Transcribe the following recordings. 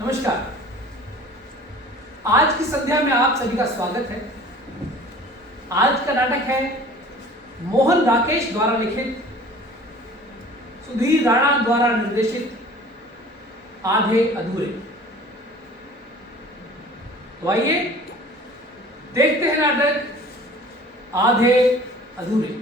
नमस्कार। आज की संध्या में आप सभी का स्वागत है। आज का नाटक है मोहन राकेश द्वारा लिखित, सुधीर राणा द्वारा निर्देशित आधे अधूरे। तो आइए देखते हैं नाटक आधे अधूरे।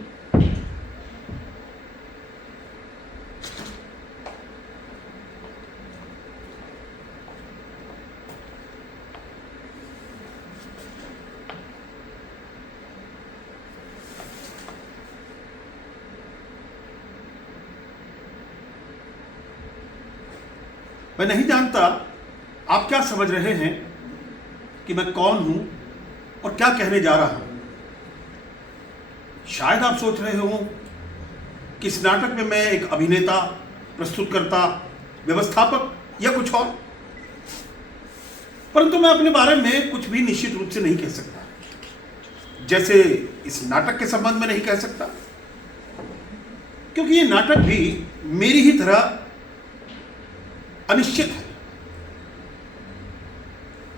मैं नहीं जानता आप क्या समझ रहे हैं कि मैं कौन हूं और क्या कहने जा रहा हूं। शायद आप सोच रहे हो कि इस नाटक में मैं एक अभिनेता, प्रस्तुतकर्ता, व्यवस्थापक या कुछ और, परंतु मैं अपने बारे में कुछ भी निश्चित रूप से नहीं कह सकता। जैसे इस नाटक के संबंध में नहीं कह सकता, क्योंकि ये नाटक भी मेरी ही तरह अनिश्चित है।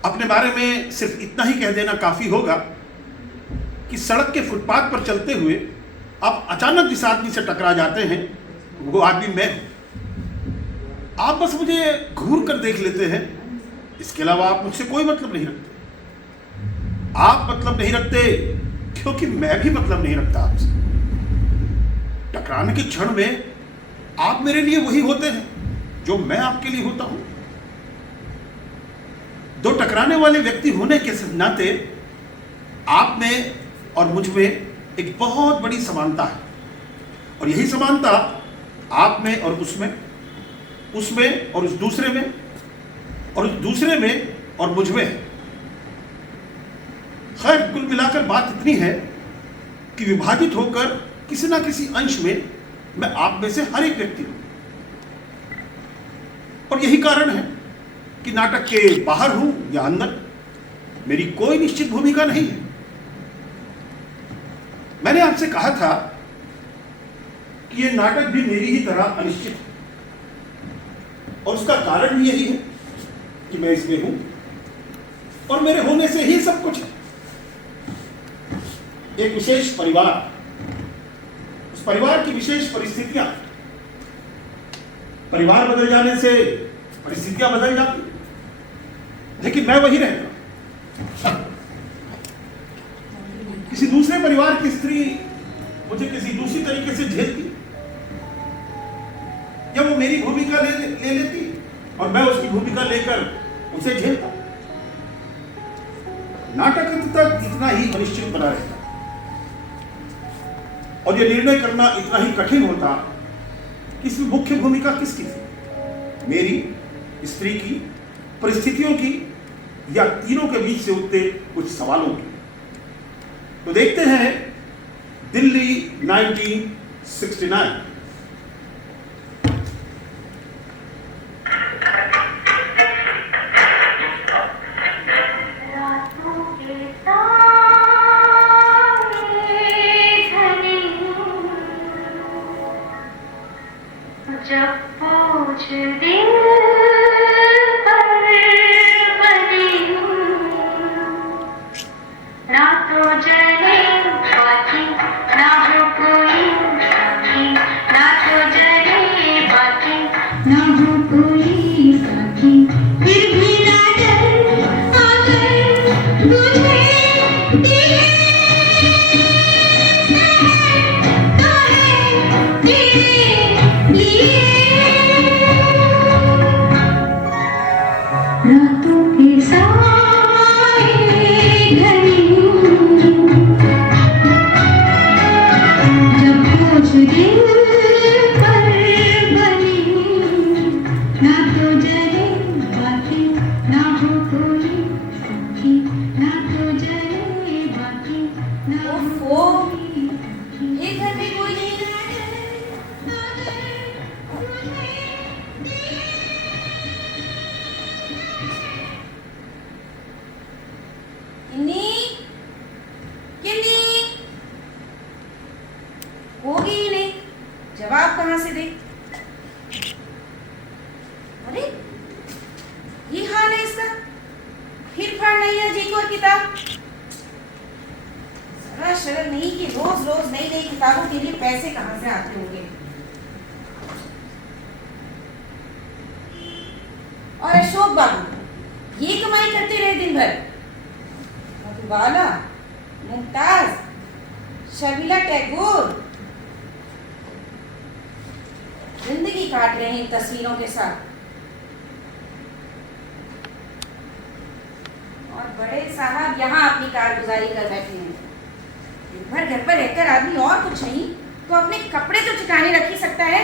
अपने बारे में सिर्फ इतना ही कह देना काफी होगा कि सड़क के फुटपाथ पर चलते हुए आप अचानक जिस आदमी से टकरा जाते हैं वो आदमी मैं हूं। आप बस मुझे घूर कर देख लेते हैं, इसके अलावा आप मुझसे कोई मतलब नहीं रखते। आप मतलब नहीं रखते क्योंकि मैं भी मतलब नहीं रखता आपसे। टकराने के क्षण में आप मेरे लिए वही होते हैं जो मैं आपके लिए होता हूं। दो टकराने वाले व्यक्ति होने के नाते आप में और मुझ में एक बहुत बड़ी समानता है, और यही समानता आप में और उसमें और उस दूसरे में और उस दूसरे में और मुझ में है। खैर, कुल मिलाकर बात इतनी है कि विभाजित होकर किसी ना किसी अंश में मैं आप में से हर एक व्यक्ति हूं। और यही कारण है कि नाटक के बाहर हूं या अंदर मेरी कोई निश्चित भूमिका नहीं है। मैंने आपसे कहा था कि यह नाटक भी मेरी ही तरह अनिश्चित है, और उसका कारण भी यही है कि मैं इसमें हूं और मेरे होने से ही सब कुछ है। एक विशेष परिवार, उस परिवार की विशेष परिस्थितियां, परिवार बदल जाने से परिस्थितियां बदल जाती, लेकिन मैं वही रहता। किसी दूसरे परिवार की स्त्री मुझे किसी दूसरी तरीके से झेलती, या वो मेरी भूमिका ले लेती और मैं उसकी भूमिका लेकर उसे झेलता। नाटक अंत तक इतना ही अनिश्चित बना रहता, और यह निर्णय करना इतना ही कठिन होता कि इसमें मुख्य भूमिका किसकी थी, मेरी, स्त्री की, परिस्थितियों की, या तीनों के बीच से उठते कुछ सवालों की। तो देखते हैं दिल्ली 1969। जवाब कहां से दे? अरे ये और किताब। जरा शर्म नहीं कि रोज रोज नई नई किताबों के लिए पैसे कहाँ से आते होंगे। और अशोक बाबू ये कमाई करते रहे दिन भर। मधुबाला, मुमताज, शर्मिला टैगोर जिंदगी काट रहे हैं इन तस्वीरों के साथ। और बड़े साहब यहाँ अपनी कारगुजारी कर बैठे हैं। दिन भर घर पर रहकर आदमी और कुछ नहीं तो अपने कपड़े तो ठिकाने रख ही सकता है।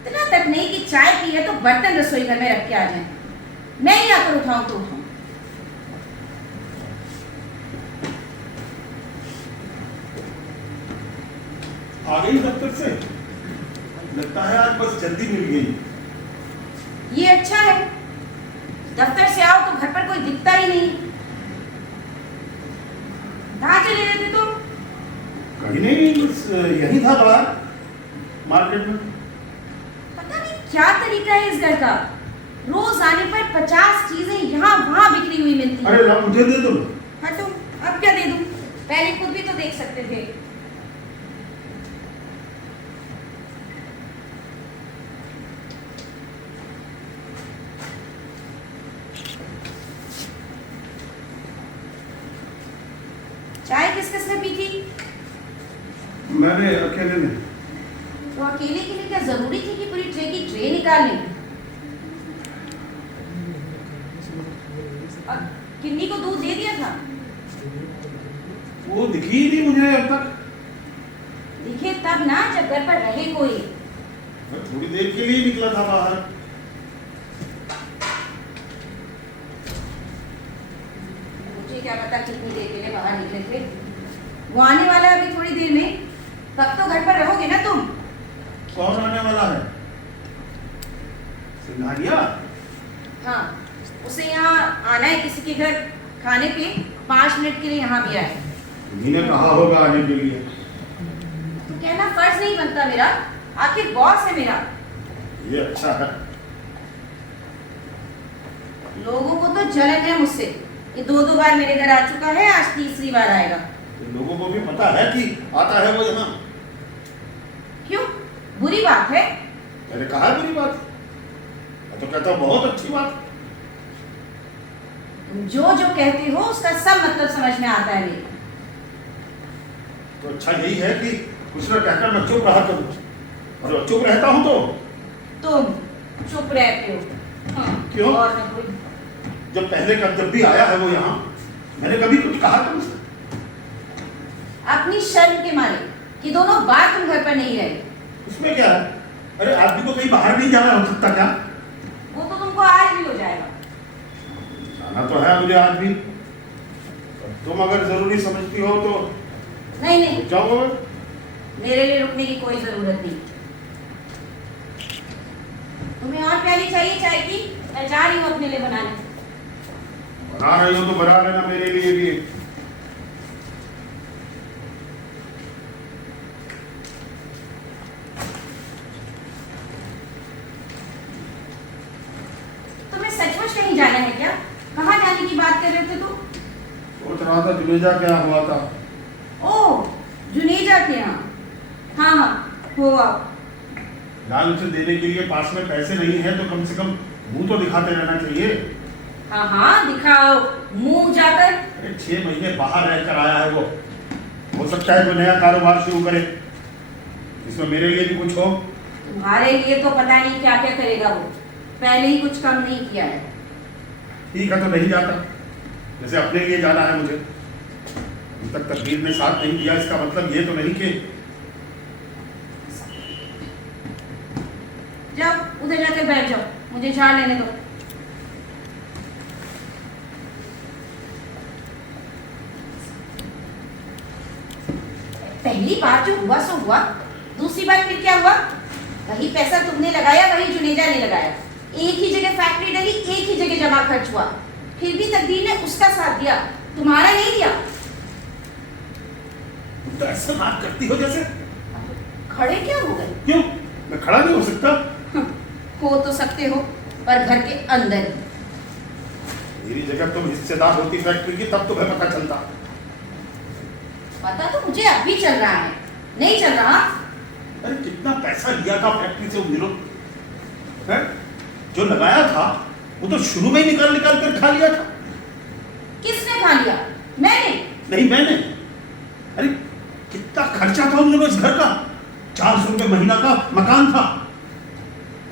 इतना तक नहीं कि चाय पी है तो बर्तन रसोई घर में रख के आ जाए। मैं ही आकर उठाऊं तो उठाऊं। आ गई दफ्तर से? लगता है आज बस जल्दी मिल गई। ये अच्छा है, दफ्तर से आओ तो घर पर कोई दिखता ही नहीं। कहाँ चले गए थे तुम? कहीं नहीं, बस यही था बाहर मार्केट में। पता नहीं क्या तरीका है इस घर का। रोज आने पर 50 चीजें यहाँ वहाँ बिखरी हुई मिलती हैं। अरे ला मुझे दे दो। हाँ तुम अब क्या दे दूं? पहले खुद भी तो देख सकते थे। चाय किस किसने पी थी? मैंने अकेले में। तो अकेले के लिए क्या जरूरी थी कि पूरी ट्रे की ट्रे निकाल लें? किन्नी को दूध दे दिया था? वो दिखी ही नहीं मुझे अब तक। दिखे तब ना जब घर पर रहे कोई। मैं थोड़ी देर के लिए निकला था बाहर। मुझे क्या पता कितनी देर के लिए बाहर निकले थे। वो आने वाला है अभी थोड़ी देर में, तब तो घर पर रहोगे ना तुम। कौन आने वाला है? सिंघानिया? हाँ, उसे यहाँ आना है किसी के घर खाने पे। 5 मिनट के लिए यहाँ भी आए। तुम्ही ने कहा होगा आने के लिए। तो कहना फर्ज नहीं बनता मेरा, आखिर बॉस है मेरा। ये अच्छा है। लोगों को तो जलन है मुझसे। ये 2-2 बार मेरे घर आ चुका है, आज तीसरी बार आएगा। तो लोगों को भी पता है कि आता है वो यहाँ। क्यों, बुरी बात है? मैंने कहा बुरी बात? मैं तो कहता हूँ बहुत अच्छी बात। तुम जो जो कहते हो उसका सब मतलब समझ में आता है मेरे। तो अच्छा यही है कि कुछ न कहकर मैं चुप रहा करूँ, और जब चुप रहता हूँ तो तुम चुप रहते हो। हाँ, क्यों? और न कोई। जब पहले का जब भी आया है वो यहाँ, मैंने कभी कुछ कहा तुमसे? अपनी शर्म के मारे कि दोनों बार तुम घर पर नहीं रहे। उसमें क्या है? अरे आदमी को कहीं बाहर नहीं जाना हो सकता क्या? वो तो तुमको आज भी हो जाएगा। जाना तो है मुझे आज भी। तुम अगर जरूरी समझती हो तो नहीं नहीं, जाओ। मेरे लिए रुकने की कोई जरूरत नहीं। तुम्हें और प्याली चाहिए चाय की? मैं जा रही हूँ अपने लिए बनाने। बना रही हो तो बना लेना मेरे लिए भी। तुम्हें सचमुच कहीं जाना है क्या? कहाँ जाने की बात कर रहे थे तुम? सोच रहा था जुनेजा क्या हुआ था। ओह, जुनेजा के यहाँ। हाँ हाँ, हो आओ। लाल उसे देने के लिए पास में पैसे नहीं है तो कम से कम मुंह तो दिखाते रहना चाहिए। हाँ हाँ, दिखाओ मुंह जाकर। अरे 6 महीने बाहर रहकर आया है वो। हो सकता है कोई नया कारोबार शुरू करे, इसमें मेरे लिए भी कुछ हो। तुम्हारे लिए तो पता नहीं क्या क्या करेगा वो। पहले ही कुछ कम नहीं किया है। ठीक है तो नहीं जाता, जैसे अपने लिए जाना है मुझे। अभी तक तकदीर ने साथ नहीं दिया, इसका मतलब ये तो नहीं कि जाओ उधर जाकर बैठ जाओ, मुझे झाड़ लेने दो। पहली बार जो हुआ सो हुआ, दूसरी बार फिर क्या हुआ? वही पैसा तुमने लगाया, वही जुनेजा ने लगाया। एक ही जगह फैक्ट्री डली, एक ही जगह जमा खर्च हुआ। फिर भी तकदीर ने उसका साथ दिया, तुम्हारा नहीं दिया। तुम तो ऐसा बात करती हो जैसे। खड़े क्या हो गए? क्यों, मैं खड़ा नहीं हो सकता? हो तो सकते हो, पर घर के अंदर ही। मेरी जगह तुम हिस्सेदार होती फैक्ट्री की तब तुम्हें पता चलता। पता तो मुझे अब भी चल रहा है, नहीं चल रहा? अरे कितना पैसा लिया था फैक्ट्री से उन दिनों, हैं? जो लगाया था वो तो शुरू में ही निकाल निकाल कर खा लिया था। किसने खा लिया? मैंने? नहीं मैंने। अरे कितना खर्चा था उन दिनों इस घर का, 400 रुपये महीना का मकान था,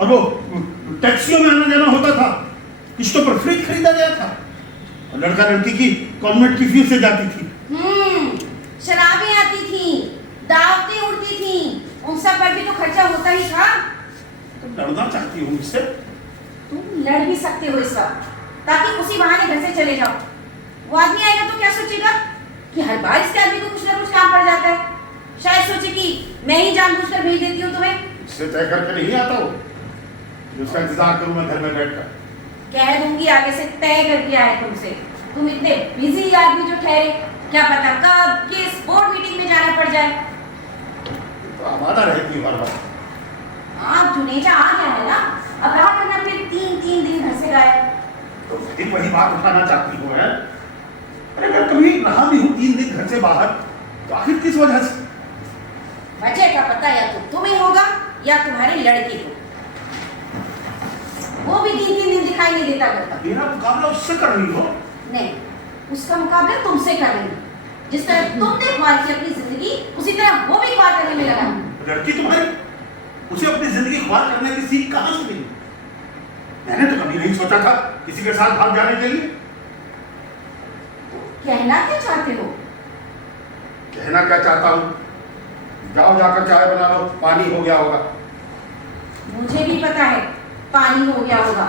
और वो टैक्सियों में आना जाना होता था, किस्तों पर फ्रिज खरीदा गया था, और लड़का लड़की की कॉन्वेंट की फीस से जाती थी। शराबें आती थी, दावतें उड़ती थी, उन सब पर भी तो खर्चा होता ही था। तुम लड़ना चाहती हो मुझसे? तुम लड़ भी सकते हो इस वक्त, ताकि उसी बहाने घर से चले जाओ। वो आदमी आएगा तो क्या सोचेगा कि हर बार इसके आदमी को कुछ ना कुछ काम पड़ जाता है। शायद सोचे कि मैं ही जानबूझकर भेज देती हूँ तुम्हें। इससे तय करके नहीं आता हो जो उसका इंतजार करूं मैं घर में बैठकर। कह दूंगी आगे से तय करके आए तुमसे। तुम इतने बिजी आदमी जो ठहरे, क्या पता कब किस बोर्ड मीटिंग में जाना पड़ जाए। तो आवादा रहती हो हर बार। आप जुनेजा आ गया है ना, अब रहा करना फिर 3-3 दिन घर से गायब। तो फिर वही बात उठाना चाहती हो, है? अरे अगर कभी रहा भी हूँ 3 दिन घर से बाहर, तो आखिर किस वजह से? वजह का पता या तो तुम्हें होगा या तुम्हारी लड़की को। वो भी 3-3 दिन दिखाई नहीं देता करता। मेरा मुकाबला उससे कर रही हो? नहीं, उसका मुकाबला तुमसे करेंगे। जिस तरह तुमने ख्वार की अपनी जिंदगी, उसी तरह वो भी ख्वार करने में लगा। लड़की तुम्हारी, उसे अपनी जिंदगी ख्वार करने की सीख कहाँ से मिली? मैंने तो कभी नहीं सोचा था किसी के साथ भाग जाने के लिए। कहना क्या चाहते हो? कहना क्या चाहता हूँ, जाओ जाकर चाय बना लो, पानी हो गया होगा। मुझे भी पता है पानी हो गया होगा।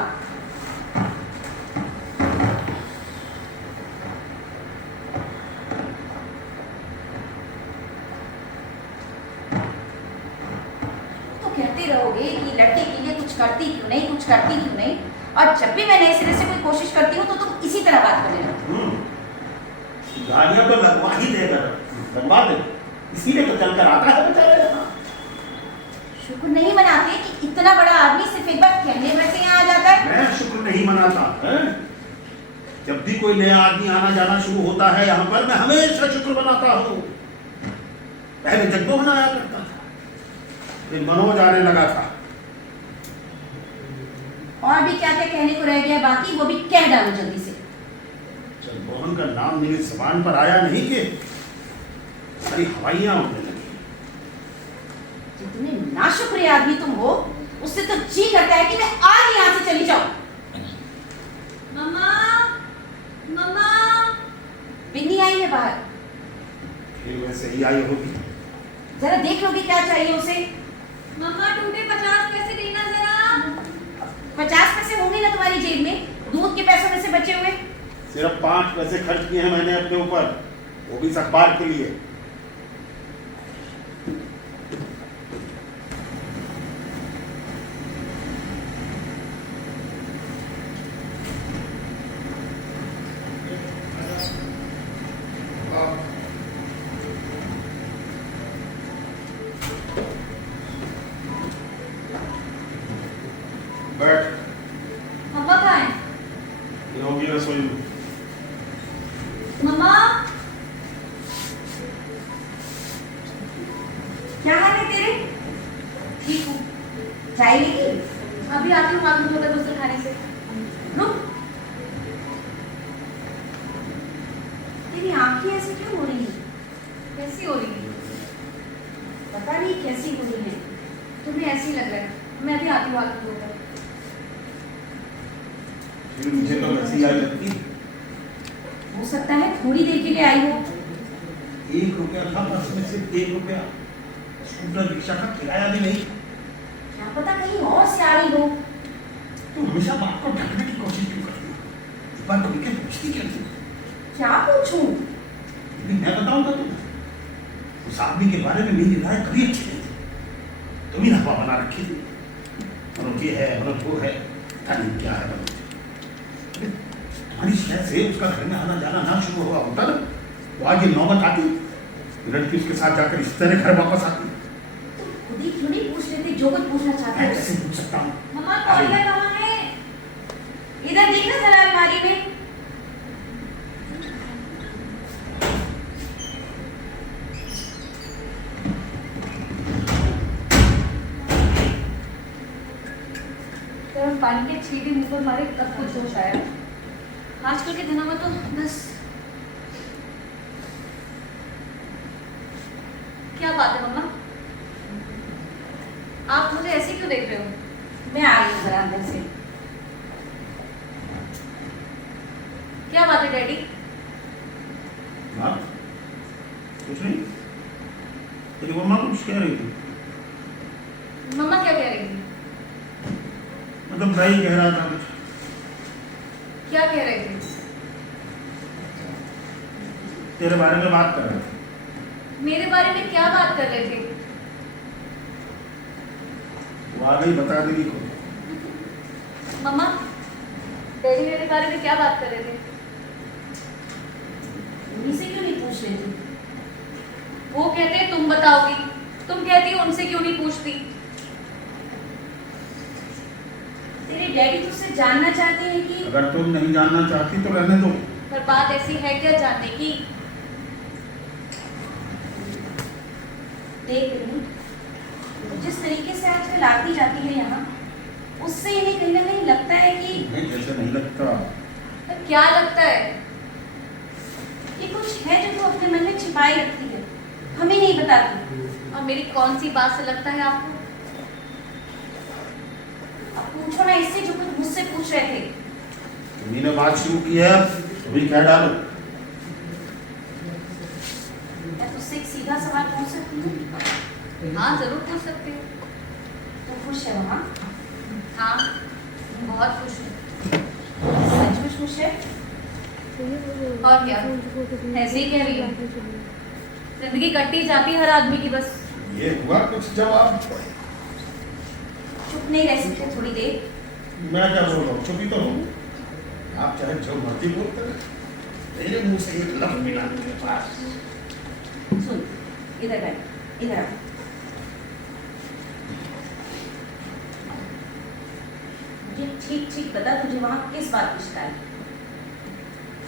तो कहते रहोगे कि लड़के के लिए कुछ करती क्यों नहीं, कुछ करती क्यों नहीं, और जब भी मैं नए सिरे से कोई कोशिश करती हूँ तो तुम इसी तरह बात कर लेना। गाड़ियां तो लगवा ही देगा, लगवा दे, इसीलिए तो चलकर आता है बेचारा। शुक्र नहीं मनाते कि इतना बड़ा आदमी सिर्फ एक बार कहने भर से यहाँ आ जाता है। मैं शुक्र नहीं मनाता है? जब भी कोई नया आदमी आना जाना शुरू होता है यहाँ पर, मैं हमेशा शुक्र मनाता हूँ। पहले जगमोहन आया करता था, फिर मनोज आने लगा था, और भी क्या क्या कहने को रह गया बाकी, वो भी कह डालो जल्दी से। जगमोहन का नाम मेरी जबान पर आया नहीं कि सारी हवाइयां उड़ने लगी। जितने नाशुक्र आदमी तुम हो, उससे तो जी करता है कि मैं आज यहाँ से चली जाऊं। मम्मा, मम्मा, बिन्नी आई है बाहर। फिर वैसे ही आई होगी। जरा देख लोगे क्या चाहिए उसे। मम्मा टूटे 50 पैसे देना जरा। 50 पैसे होंगे ना तुम्हारी जेब में, दूध के पैसों में से बचे हुए। सिर्फ 5 पैसे खर्च किए हैं मैंने अपने ऊपर, वो भी इस अखबार के लिए। बैठ, मम्मा कहाँ है? ये होगी रसोई में। मम्मा क्या हाल है तेरे? ठीक हूँ। चाय लेगी? अभी आती हूँ, मालूम होता दूसरे खाने से। रुक। तेरी आंखें ऐसी क्यों हो रही हैं? कैसी हो रही है? पता नहीं कैसी हो रही है। तुम्हें ऐसी लग रहा है। मैं भी आती हूँ, मालूम होता। फिर मुझे तो वैसे ही आई लगती है। हो सकता है थोड़ी देर के लिए आई हो। 1 रुपया था बस में, सिर्फ 1 रुपया। स्कूटर रिक्शा का किराया भी नहीं। क्या पता कहीं और से आ रही हो। तुम हमेशा बात को ढकने की कोशिश क्यों करती हो? एक बार खुल के पूछती क्यों थी? क्या पूछूं? मैं बताऊंगा तुम्हें। उस आदमी के बारे में मेरी राय कभी अच्छी नहीं थी। तुम ही हवा बना रखी थी। मनोज ये है, मनोज वो है, पता नहीं क्या है मनोज। तुम्हारी शायद से उसका घर में आना जाना ना शुरू हुआ होता ना, तो आज ये नौबत आती, लड़की उसके साथ जाकर इस तरह घर वापस आती। तुम खुद ही क्यों नहीं पूछ लेते जो कुछ पूछना चाहते मैं हो? कैसे पूछ सकता हूँ? मम्मा तौलिया कहाँ है? इधर देखना जरा अलमारी में। गर्म पानी के छींटे मुंह पर मारे तब कुछ होश आया। आजकल के दिनों में तो बस। क्या बात है मम्मा, आप मुझे ऐसे क्यों देख रहे हो? मैं आ गई जरा अंदर से। क्या बात है डैडी? हाँ कुछ नहीं, तेरी मम्मा कुछ कह रही थी। मम्मा क्या कह रही थी? मतलब मैं ही कह रहा था कुछ। क्या कह रहे थे? तेरे बारे में बात कर रहे थे। मेरे बारे में क्या बात कर रहे थे? वो आ गई बता देगी को। मम्मा, डैडी मेरे बारे में क्या बात कर रहे थे? उन्हीं से क्यों नहीं पूछ लेती? वो कहते हैं तुम बताओगी, तुम कहती हो उनसे क्यों नहीं पूछती? तेरे डैडी तुझसे जानना चाहते हैं कि अगर तुम नहीं जानना चाहती तो रहने दो। पर बात ऐसी है क्या जानने की? देख रही, जिस तरीके से आजकल आती जाती है यहाँ, उससे इन्हें कहीं ना कहीं लगता है कि नहीं ऐसा नहीं लगता। पर क्या लगता है? ये कुछ है जो तू अपने मन में छिपाई रखती है, हमें नहीं बताती। और मेरी कौन सी बात से लगता है आपको? अब पूछो ना इससे जो कुछ मुझसे पूछ रहे थे। तुम्ही ने बात शुरू की है, तुम्ही कह डालो। मैं तुझसे एक सीधा सवाल पूछ सकती हूँ? हाँ जरूर पूछ सकते हो। तू खुश है वहाँ? हाँ बहुत खुश हूँ। सचमुच खुश है? और क्या, ऐसे ही कह रही हूँ। जिंदगी कटती जाती है हर आदमी की बस। ये हुआ कुछ जवाब? चुप नहीं रह सकते थोड़ी देर? मैं क्या बोल रहा हूँ, चुप ही तो हूँ। आप चाहे जो मर्जी बोलते रहे, मेरे मुंह से एक लफ्ज मिला मेरे पास। सुन, इधर बैठ, इधर आ। मुझे ठीक ठीक बता, तुझे वहाँ किस बात की शिकायत?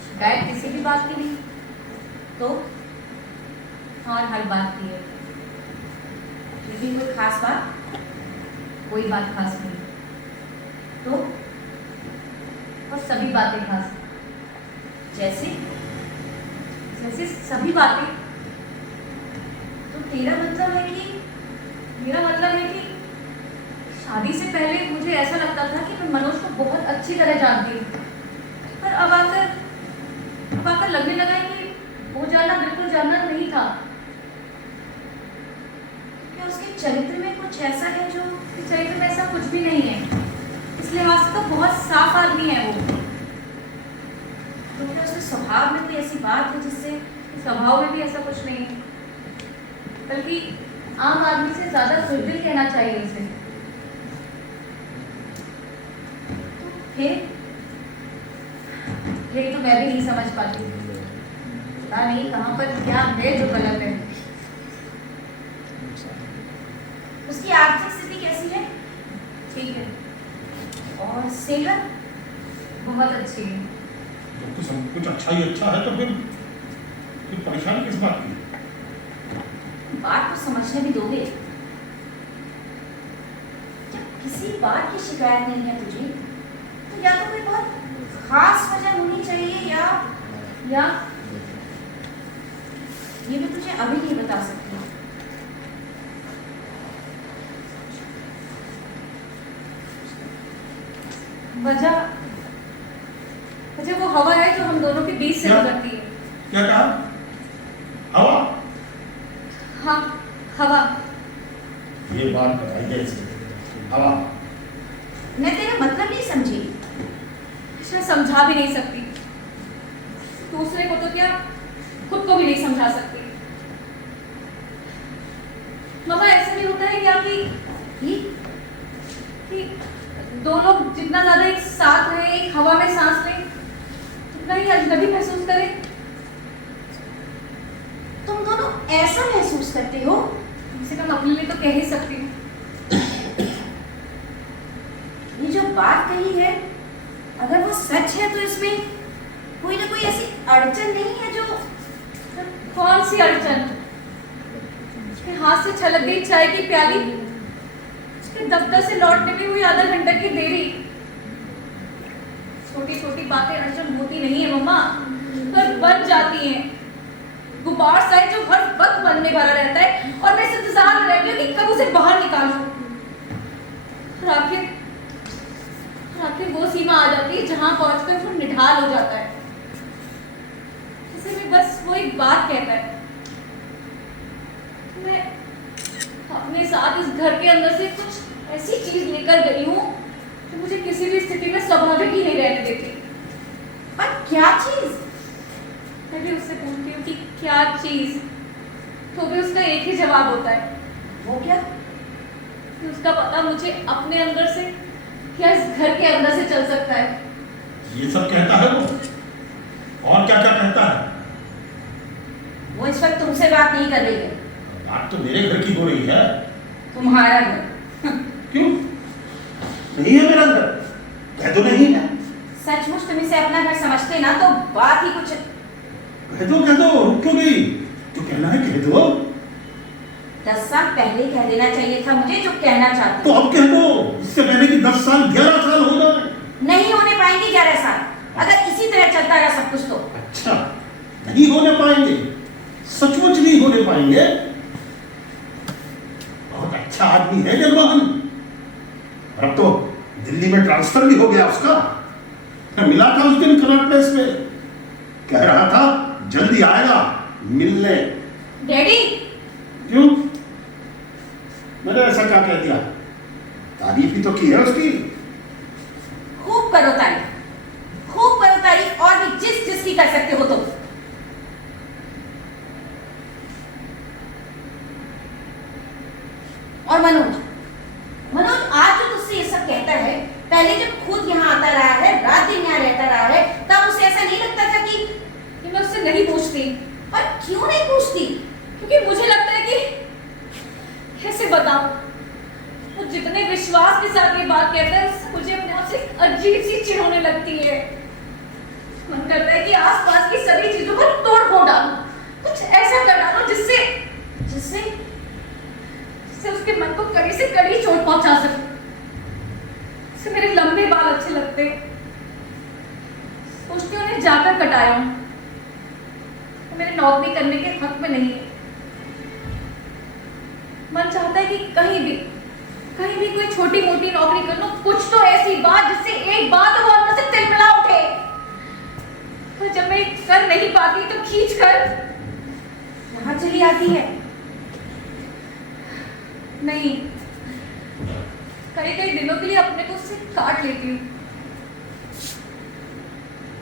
शिकायत किसी भी बात की नहीं, तो और हर बात की है। फिर भी कोई खास बात? कोई बात खास नहीं तो और सभी बातें खास। जैसे? जैसे सभी बातें। तो तेरा मतलब है कि मेरा मतलब है कि शादी से पहले मुझे ऐसा लगता था कि मैं मनोज को बहुत अच्छी तरह जानती हूँ, पर अब आकर लगने लगा है कि वो जानना बिल्कुल जानना नहीं था। क्या उसके चरित्र में कुछ ऐसा है जो? उसके चरित्र में ऐसा कुछ भी नहीं है। इस लिहाज से तो बहुत साफ आदमी है वो। तो क्या उसके स्वभाव में कोई ऐसी बात है जिससे? स्वभाव में भी ऐसा कुछ नहीं है, बल्कि आम आदमी से ज्यादा सुरदिल कहना चाहिए उसे। फिर यही तो मैं भी नहीं समझ पाती। पता नहीं कहाँ पर क्या है जो गलत है। उसकी आर्थिक स्थिति कैसी है? ठीक है, और सेहत? बहुत अच्छी है। जब तो सब कुछ अच्छा ही अच्छा है तो फिर परेशानी किस बात की? बात को समझने भी दोगे? जब किसी बात की शिकायत नहीं है तुझे, तो या तो कोई बहुत खास वजह होनी चाहिए या ये मैं तुझे अभी नहीं बता सकती। वजह वो हवा है जो हम दोनों के बीच से क्या? गुजरती है। क्या कहा? हवा? हाँ हवा। ये बात बताइए ऐसे। हवा? मैं तेरा मतलब नहीं समझी। मैं समझा भी नहीं सकती, दूसरे को तो क्या खुद को भी नहीं समझा सकती। मामा ऐसा भी होता है क्या कि दो लोग जितना ज्यादा एक साथ रहे, एक हवा में सांस लें, उतना ही अजनबी महसूस करें। तुम दोनों ऐसा महसूस करते हो? कम से कम अपने लिए तो कह ही सकती हूँ। ये जो बात कही है, अगर वो सच है तो इसमें कोई ना कोई ऐसी अड़चन नहीं है जो? कौन सी अड़चन? उसके हाथ से छलक गई चाय की प्याली, उसके दफ्तर से लौटने में हुई आधा घंटे की देरी, छोटी छोटी बातें अड़चन होती नहीं है मम्मा, पर बन जाती हैं। गुब्बार सा है जो हर वक्त मन में भरा रहता है और मैं इस इंतजार में रहती हूँ कि कब उसे बाहर निकालूं। और आखिर वो सीमा आ जाती है जहां पहुंचकर वो निढाल हो जाता है। इसे में बस वो एक बात कहता है, मैं अपने साथ इस घर के अंदर से कुछ ऐसी चीज लेकर गई हूँ जो मुझे किसी भी स्थिति में स्वाभाविक ही नहीं रहने देती। पर क्या चीज? मैं भी उससे पूछती हूँ कि क्या चीज, तो भी उसका एक ही जवाब होता है। वो क्या? कि उसका पता मुझे अपने अंदर से या इस घर के अंदर से चल सकता है। ये सब कहता है वो, और क्या क्या कहता है? वो इस वक्त तुमसे बात नहीं कर रही है। बात तो मेरे घर की हो रही है। तुम्हारा घर। क्यों नहीं है मेरा घर? कह दो नहीं है। सचमुच तुम इसे अपना घर समझते ना तो बात ही कुछ। कह दो रुक क्यों गई? जो कहना है कह दो। 10 साल पहले कह देना चाहिए था मुझे जो कहना चाहती। तो अब कह दो, इससे पहले कि 10 साल 11 साल हो जाए। नहीं होने पाएंगे 11 साल अगर इसी तरह चलता रहा सब कुछ तो। अच्छा, नहीं होने पाएंगे? सचमुच नहीं होने पाएंगे? बहुत अच्छा आदमी है जलवाहन। और अब तो दिल्ली में ट्रांसफर भी हो गया उसका। मैं मिला था उस दिन कनॉट प्लेस में, कह रहा था जल्दी आएगा मिलने। डैडी, क्यों? मैंने ऐसा क्या कह दिया? तारीफ ही तो की है उसकी। खूब करो तारीफ और भी जिसकी कर सकते हो तुम। और मनोज आज जो तुझसे ये सब कहता है, पहले जब खुद यहाँ आता रहा है, रात दिन यहाँ रहता रहा है, तब उसे ऐसा नहीं लगता था कि मैं उससे नहीं पूछती। पर क्यों नहीं पूछती? क्योंकि मुझे लगता है कि कैसे बताऊं, वो जितने विश्वास के साथ ये बात कहता है उससे मुझे अपने आप से एक अजीब सी चिढ़ होने लगती है। मन करता है कि आसपास की सभी चीजों पर तोड़ फोड़ डालूं, कुछ ऐसा कर डालूं जिससे जिससे जिससे उसके मन को कड़ी से कड़ी चोट पहुंचा सकूं। उसे मेरे लंबे बाल अच्छे लगते, सोचती हूं उन्हें जाकर कटाया हूं। वो मेरे नौकरी करने के हक में नहीं है। मन चाहता है कि कहीं भी कोई छोटी मोटी नौकरी कर लो, कुछ तो ऐसी बात जिससे एक बात वो अंदर से तिलमिला उठे। पर जब मैं कर नहीं पाती तो खींच कर यहाँ चली आती है। नहीं, कई दिनों के लिए अपने को उससे काट लेती हूँ।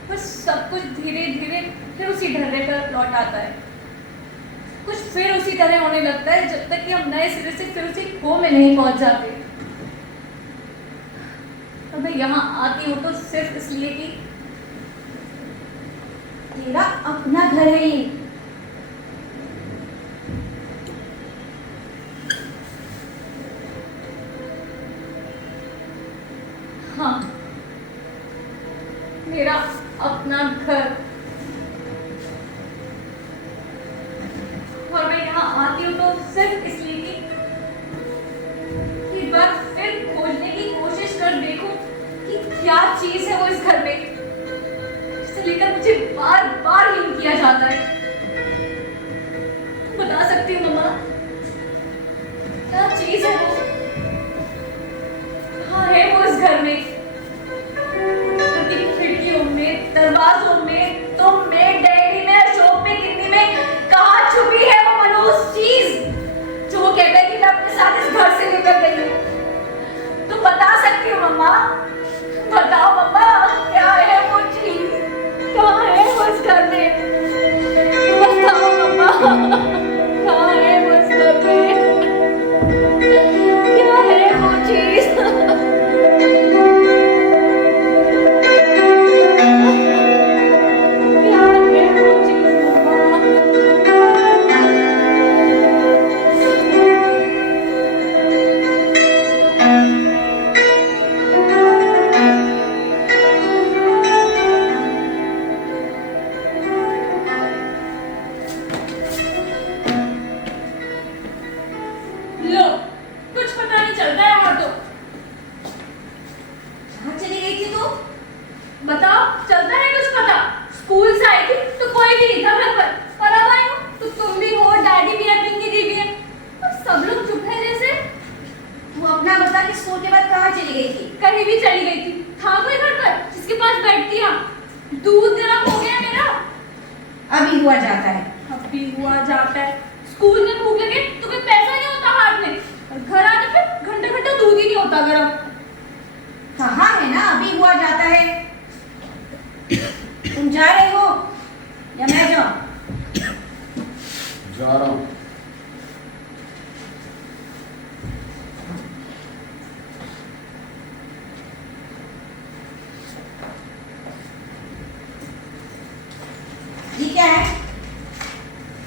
बस सब कुछ धीरे धीरे फिर उसी ढर्रे पर लौट आता है। कुछ फिर उसी तरह होने लगता है जब तक कि हम नए सिरे से फिर उसी खो में नहीं पहुंच जाते। और मैं यहाँ आती हूँ तो सिर्फ इसलिए कि तेरा अपना घर है ये। हाँ, मेरा अपना घर। और मैं यहाँ आती हूँ तो सिर्फ इसलिए कि एक बार फिर खोजने की कोशिश कर देखूं कि क्या चीज है वो इस घर में जिसे लेकर मुझे बार बार हीन किया जाता है। बता सकती हूँ मम्मा, क्या चीज है वो? कहाँ है वो इस घर में? घर की खिड़कियों में, दरवाजों में, तुम में, डैडी में, अशोक में, किन्नी में, कहाँ छुपी है वो मनोज चीज जो वो कहता है कि मैं अपने साथ इस घर से लेकर गई हूँ? तुम बता सकती हो मम्मा? बताओ मम्मा, क्या है वो चीज? कहाँ है वो इस घर में? बताओ मम्मा, कहाँ है वो इस घर में? क्या है वो चीज? क्या है वो चीज मम्मा? कहीं भी चली गई थी, था कोई घर पर जिसके पास बैठती हाँ? दूध गर्म हो गया मेरा। अभी हुआ जाता है। अब भी हुआ जाता है। स्कूल में भूख लगे तो कोई पैसा नहीं होता हाथ में, और घर आने पे घंटे घंटे दूध ही नहीं होता गर्म। कहाँ है ना अभी हुआ जाता है। तुम जा रहे हो या मैं जाऊं? जा रहा हूँ। ये क्या है?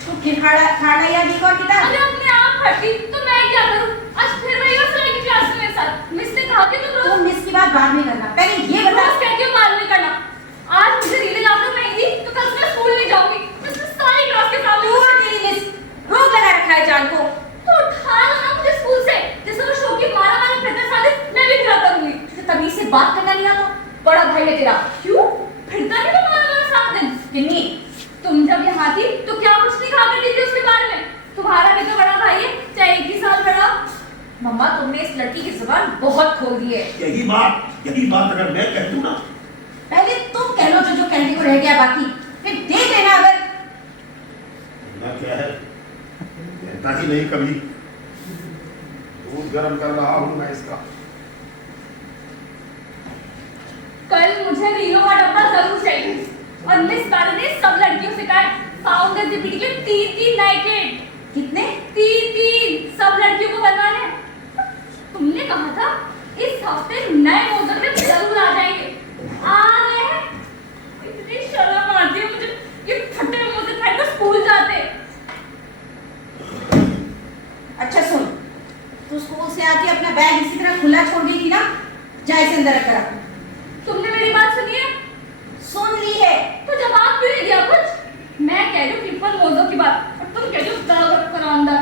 तुम खाड़ा या भी और किताब? अगर अपने आप फटी तो मैं क्या करूं? आज फिर वही और की क्लास में मेरे साथ। मिस ने कहा कि तुम तुम मिस की बात बाद में करना, पहले ये बता। रोज कहती हो बाद में करना। आज मुझे रीले लाना पड़ेगी तो कल मैं स्कूल नहीं जाऊंगी। मिस ने सारी क्लास के सामने तू और तेरी मिस रोक लगा रखा है जान को। तो उठा लो ना मुझे स्कूल से। जैसे वो शौकी मारा वाले फिरते साथ मैं भी फिरा करूंगी। तुझे तमीज से बात करना नहीं आता? बड़ा भाई है तेरा। क्यों? फिरता नहीं तो मारा वाला साथ दिन। किन्नी तुम जब यहाँ थी तो क्या कुछ नहीं कहा करती थी उसके बारे में? तुम्हारा भी तो बड़ा भाई है, चाहे 1 ही साल बड़ा। मम्मा तुमने इस लड़की की जुबान बहुत खोल दी है। यही बात अगर मैं कह दूं ना। पहले तुम कह लो जो कहने को रह गया, बाकी फिर देख लेना। अगर ना क्या है, कहता ही नहीं कभी। दूध गर्म कर रहा हूं मैं इसका। कल मुझे रीलो का डब्बा जरूर चाहिए। और मिस मैडम ने सब लड़कियों से कहा फाउंडर्स डे के लिए 3 नाइटेड। कितने? 3 सब लड़कियों को बनवाने। तुमने कहा था इस हफ्ते नए मॉडल में जरूर आ जाएंगे। आ गए हैं। इतनी शर्म आती है मुझे, ये फटे मोजे पहनकर स्कूल जाते। अच्छा सुन, तू स्कूल से आके अपना बैग इसी तरह खुला छोड़ गई थी ना? जा इसे अंदर रख कर। तुमने मेरी बात सुनी है? सुन ली है तो जवाब क्यों नहीं दिया कुछ? मैं कह रही हूँ ट्रिपल मोजों की बात और तुम कह रही हो दाग रखकर अंदर।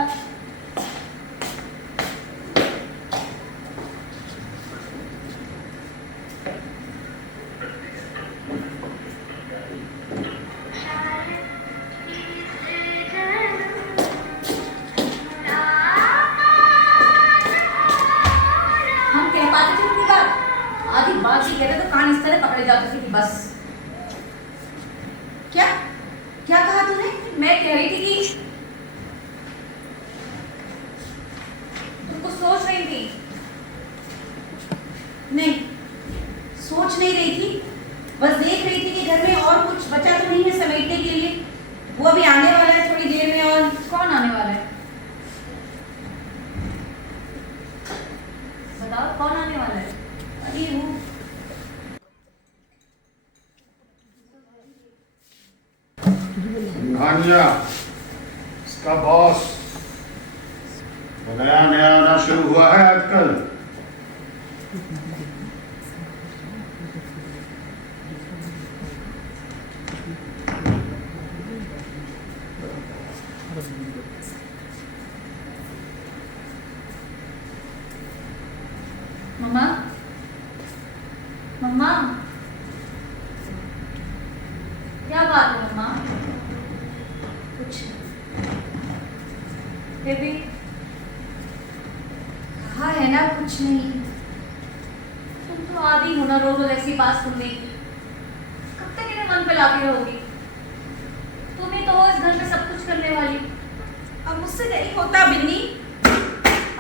हम कह पाते थे उनकी बात, आधी बात ही कहते तो कान इस तरह पकड़े जाते थे कि बस। क्या क्या कहा तूने? मैं कह रही थी कि तुम कुछ सोच रही थी। नहीं, सोच नहीं रही थी, बस देख रही थी कि घर में और कुछ बचा तो नहीं है समेटने के लिए। वो अभी आने वाला है थोड़ी देर में। और कौन आने वाला है? बताओ कौन आने वाला है? अभी वो सिंघानिया, इसका बॉस नया आना शुरू हुआ है आजकल। मम्मा, मम्मा, क्या बात है मम्मा? कुछ बेबी, कहा है ना कुछ नहीं। तुम तो आदी हो ना रोज रोज ऐसी बात सुनने की। कब तक इन्हें मन पे लाती रहोगी? तुम ही तो हो इस घर में सब कुछ करने वाली। अब मुझसे नहीं होता बिन्नी,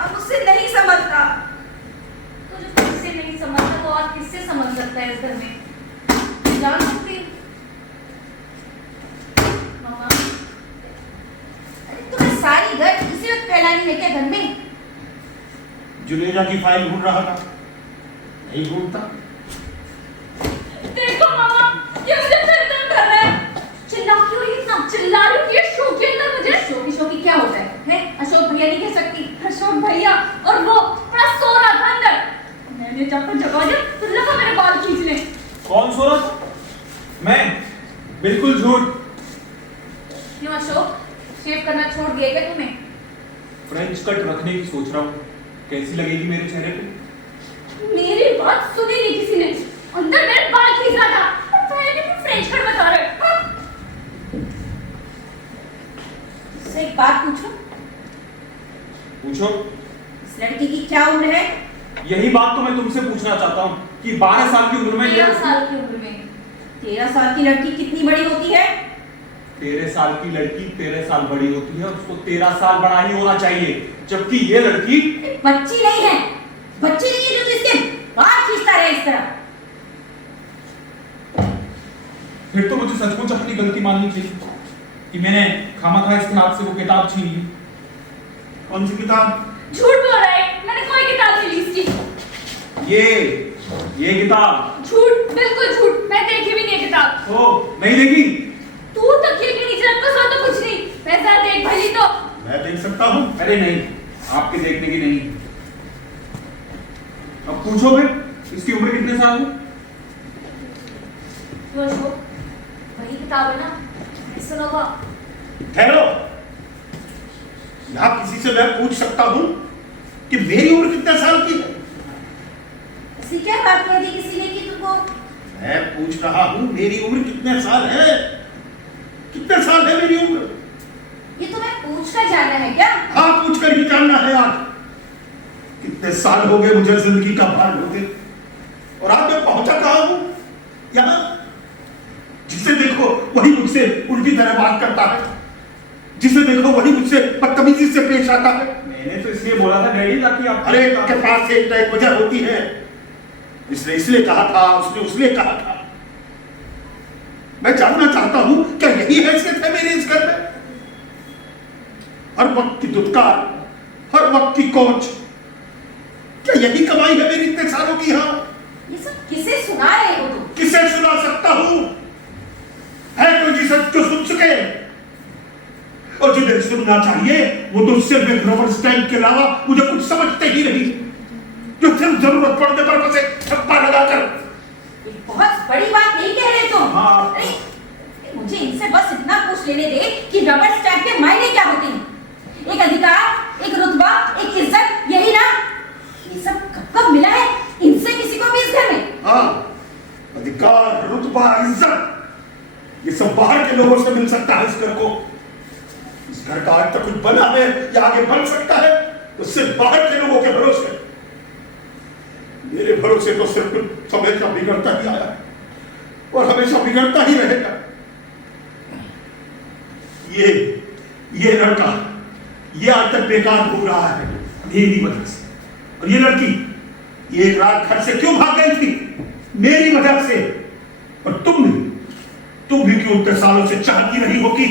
अब मुझसे नहीं समझता। तो जो तुमसे नहीं समझता वो और किससे समझ सकता है इस घर में? जान सकती हूँ। मम्मा, अरे तुम्हें सारी घर इसी वक्त फैलानी है क्या घर में? जुनेजा की फाइल ढूंढ रहा था, नहीं ढूंढता। देखो मम्मा, ये मुझे फिर तंग कर रहा है। चिल्ला क्यों रही इतना? चिल्ला रही हूँ कि ये शौकी अंदर मुझे। शोकी क्या होता है? अशोक भैया नहीं कह सकती? अशोक भैया और वो बड़ा सो रहा था अंदर। मैंने जब तक जगा दिया तो लगा मेरे बाल खींचने। कौन सो रहा था? मैं? बिल्कुल झूठ। क्यों अशोक, शेव करना छोड़ दिया क्या तुम्हें? फ्रेंच कट रखने की सोच रहा हूँ, कैसी लगेगी मेरे चेहरे पे? मेरी बात सुनी नहीं किसी ने। अंदर मेरे बाल खींच रहा था और पहले भी फ्रेंच कट बता रहे हो। से एक बात पूछूं? पूछो। इस लड़की की क्या उम्र है? यही बात तो मैं तुमसे पूछना चाहता हूँ कि 12 साल की उम्र में 13 साल की उम्र में 13 साल की लड़की कितनी बड़ी होती है? 13 साल की लड़की 13 साल बड़ी होती है, उसको 13 साल बड़ा ही होना चाहिए, जबकि ये लड़की बच्ची नहीं है, बच्ची नहीं है जो तो इसके बाल खींचता रहे इस तरह। फिर तो मुझे सचमुच अपनी गलती माननी चाहिए कि मैंने खामखा इसके हाथ से वो किताब छीन ली। कौन सी किताब? झूठ बोल रहा है, मैंने कोई किताब नहीं ली इसकी। ये किताब झूठ, बिल्कुल झूठ, मैं देखी भी नहीं है किताब। ओ नहीं देखी? तू तकिए के नीचे रखकर सो तो कुछ नहीं, वैसा देख भली तो। मैं देख सकता हूँ। अरे नहीं, आपके देखने की नहीं। अब पूछो फिर इसकी उम्र कितने साल है? तो अशोक, वही किताब है ना, सुनोगा? ठहरो, यहाँ किसी से मैं पूछ सकता हूँ कि मेरी उम्र कितने साल की है? ऐसी क्या बात कह दी किसी ने कि तुमको? मैं पूछ रहा हूँ मेरी उम्र कितने साल है? कितने साल है मेरी उम्र? ये तुम्हें पूछ कर जानना है क्या? हाँ, पूछ कर ही जानना है। आज कितने साल हो गए मुझे जिंदगी का भार ढोते, और आज मैं पहुंचा कहाँ हूँ? यहाँ जिसे देखो वही मुझसे उल्टी तरह बात करता है, जिसे देखो वही मुझसे बदतमीजी से पेश आता है। मैंने तो इसलिए बोला था डैडी ताकि आप हर एक के पास एक ना एक वजह होती है। इसने इसलिए कहा था, उसने उसने कहा था। मैं जानना चाहता हूं क्या यही हैसियत है मेरे इस घर में? हर वक्त की दुत्कार, हर वक्त की कोच, क्या यही कमाई है मेरी इतने सालों की? यहाँ ये सब किसे सुना रहे हो तुम? किसे सुना सकता हूं? है कोई जिसे जो सुन सके? और जिन्हें सुनना चाहिए वो तो सिर्फ एक रबर स्टैंप के अलावा मुझे कुछ समझते ही नहीं, जो सिर्फ जरूरत पड़ने पर बस एक ठप्पा लगाकर। ये बहुत बड़ी बात नहीं कह रहे तुम। हाँ। अरे, मुझे इनसे बस इतना पूछ लेने दे कि रबर स्टैंप के मायने क्या होते हैं? एक अधिकार, एक रुतबा, एक इज्जत, यही ना? ये सब कब कब मिला है इनसे किसी को भी इस घर में? हाँ, अधिकार, रुतबा, इज्जत, ये सब बाहर के लोगों से मिल सकता है इस घर को। इस घर का आज तक कुछ बना है या आगे बन सकता है तो सिर्फ बाहर के लोगों के भरोसे। मेरे भरोसे तो सिर्फ कुछ हमेशा बिगड़ता ही आया है और हमेशा बिगड़ता ही रहेगा। ये लड़का ये आज तक बेकार घूम रहा है मेरी वजह से, और ये लड़की ये एक रात घर से क्यों भाग गई थी? मेरी वजह से। और तुम भी क्यों इतने सालों से चाहती रही होगी?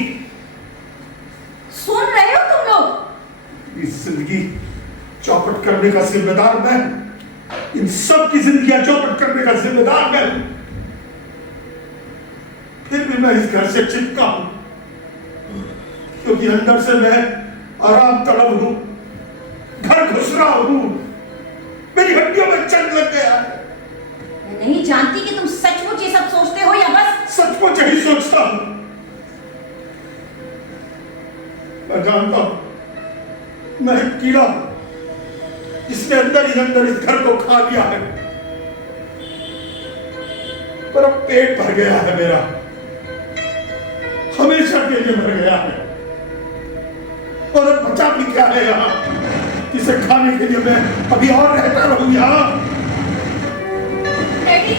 सुन रहे हो तुम लोग? इस जिंदगी चौपट करने का जिम्मेदार मैं, इन सब की जिंदगियां चौपट करने का जिम्मेदार मैं हूं। फिर भी मैं इस घर से चिपका हूं क्योंकि अंदर से मैं आराम तलब हूं, घर घुस रहा हूं, मेरी हड्डियों में चंद लग गया है। मैं नहीं जानती कि तुम सचमुच ये सब सोचते हो या बस। सचमुच यही सोचता हूं। मैं जानता हूं मैं एक कीड़ा हूं जिसने अंदर ही अंदर इस घर को खा लिया है, पर अब पेट भर गया है मेरा, हमेशा के लिए भर गया है। और अब बचा भी क्या है यहाँ जिसे खाने के लिए मैं अभी और रहता रहूं यहाँ? डैडी,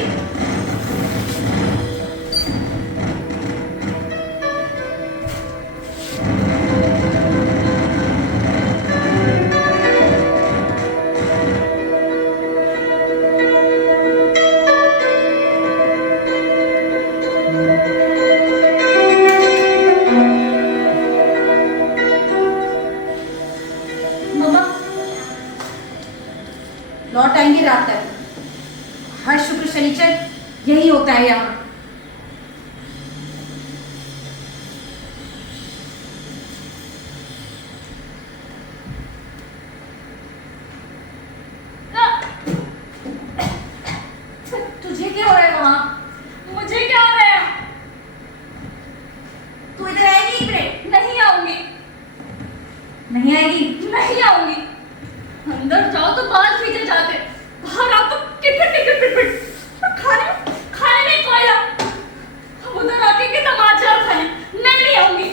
लौट आएंगे रात तक। हर शुक्र शनिचर यही होता है यहाँ। तुझे क्या हो रहा है वहां? मुझे क्या हो रहा है? तू इधर आएगी एक मिनट? नहीं आऊंगी, नहीं आएगी? नहीं आऊंगी। अंदर जाओ तो बाल खींचे जाते, बाहर आओ तो किट-किट। और खाने में कोयला। अब उधर आके के तमाचा खाए। मैं नहीं आऊंगी।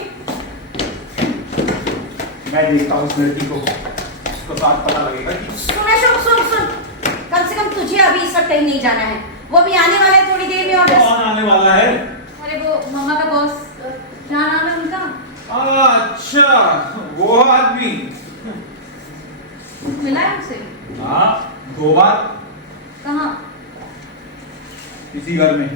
मैं देखता हूँ उस लड़की को, उसको साथ पता लगेगा कि सुन अशोक, सुन सुन। मुझे अभी इस वक्त कहीं नहीं जाना है, वो भी आने वाला है थोड़ी देर में ऑफिस। कौन आने वाला है? अरे वो मम्मा का बॉस, क्या नाम है उनका? अच्छा, वो आदमी। मिला है उनसे? हाँ, 2 बार कहाँ? इसी घर में।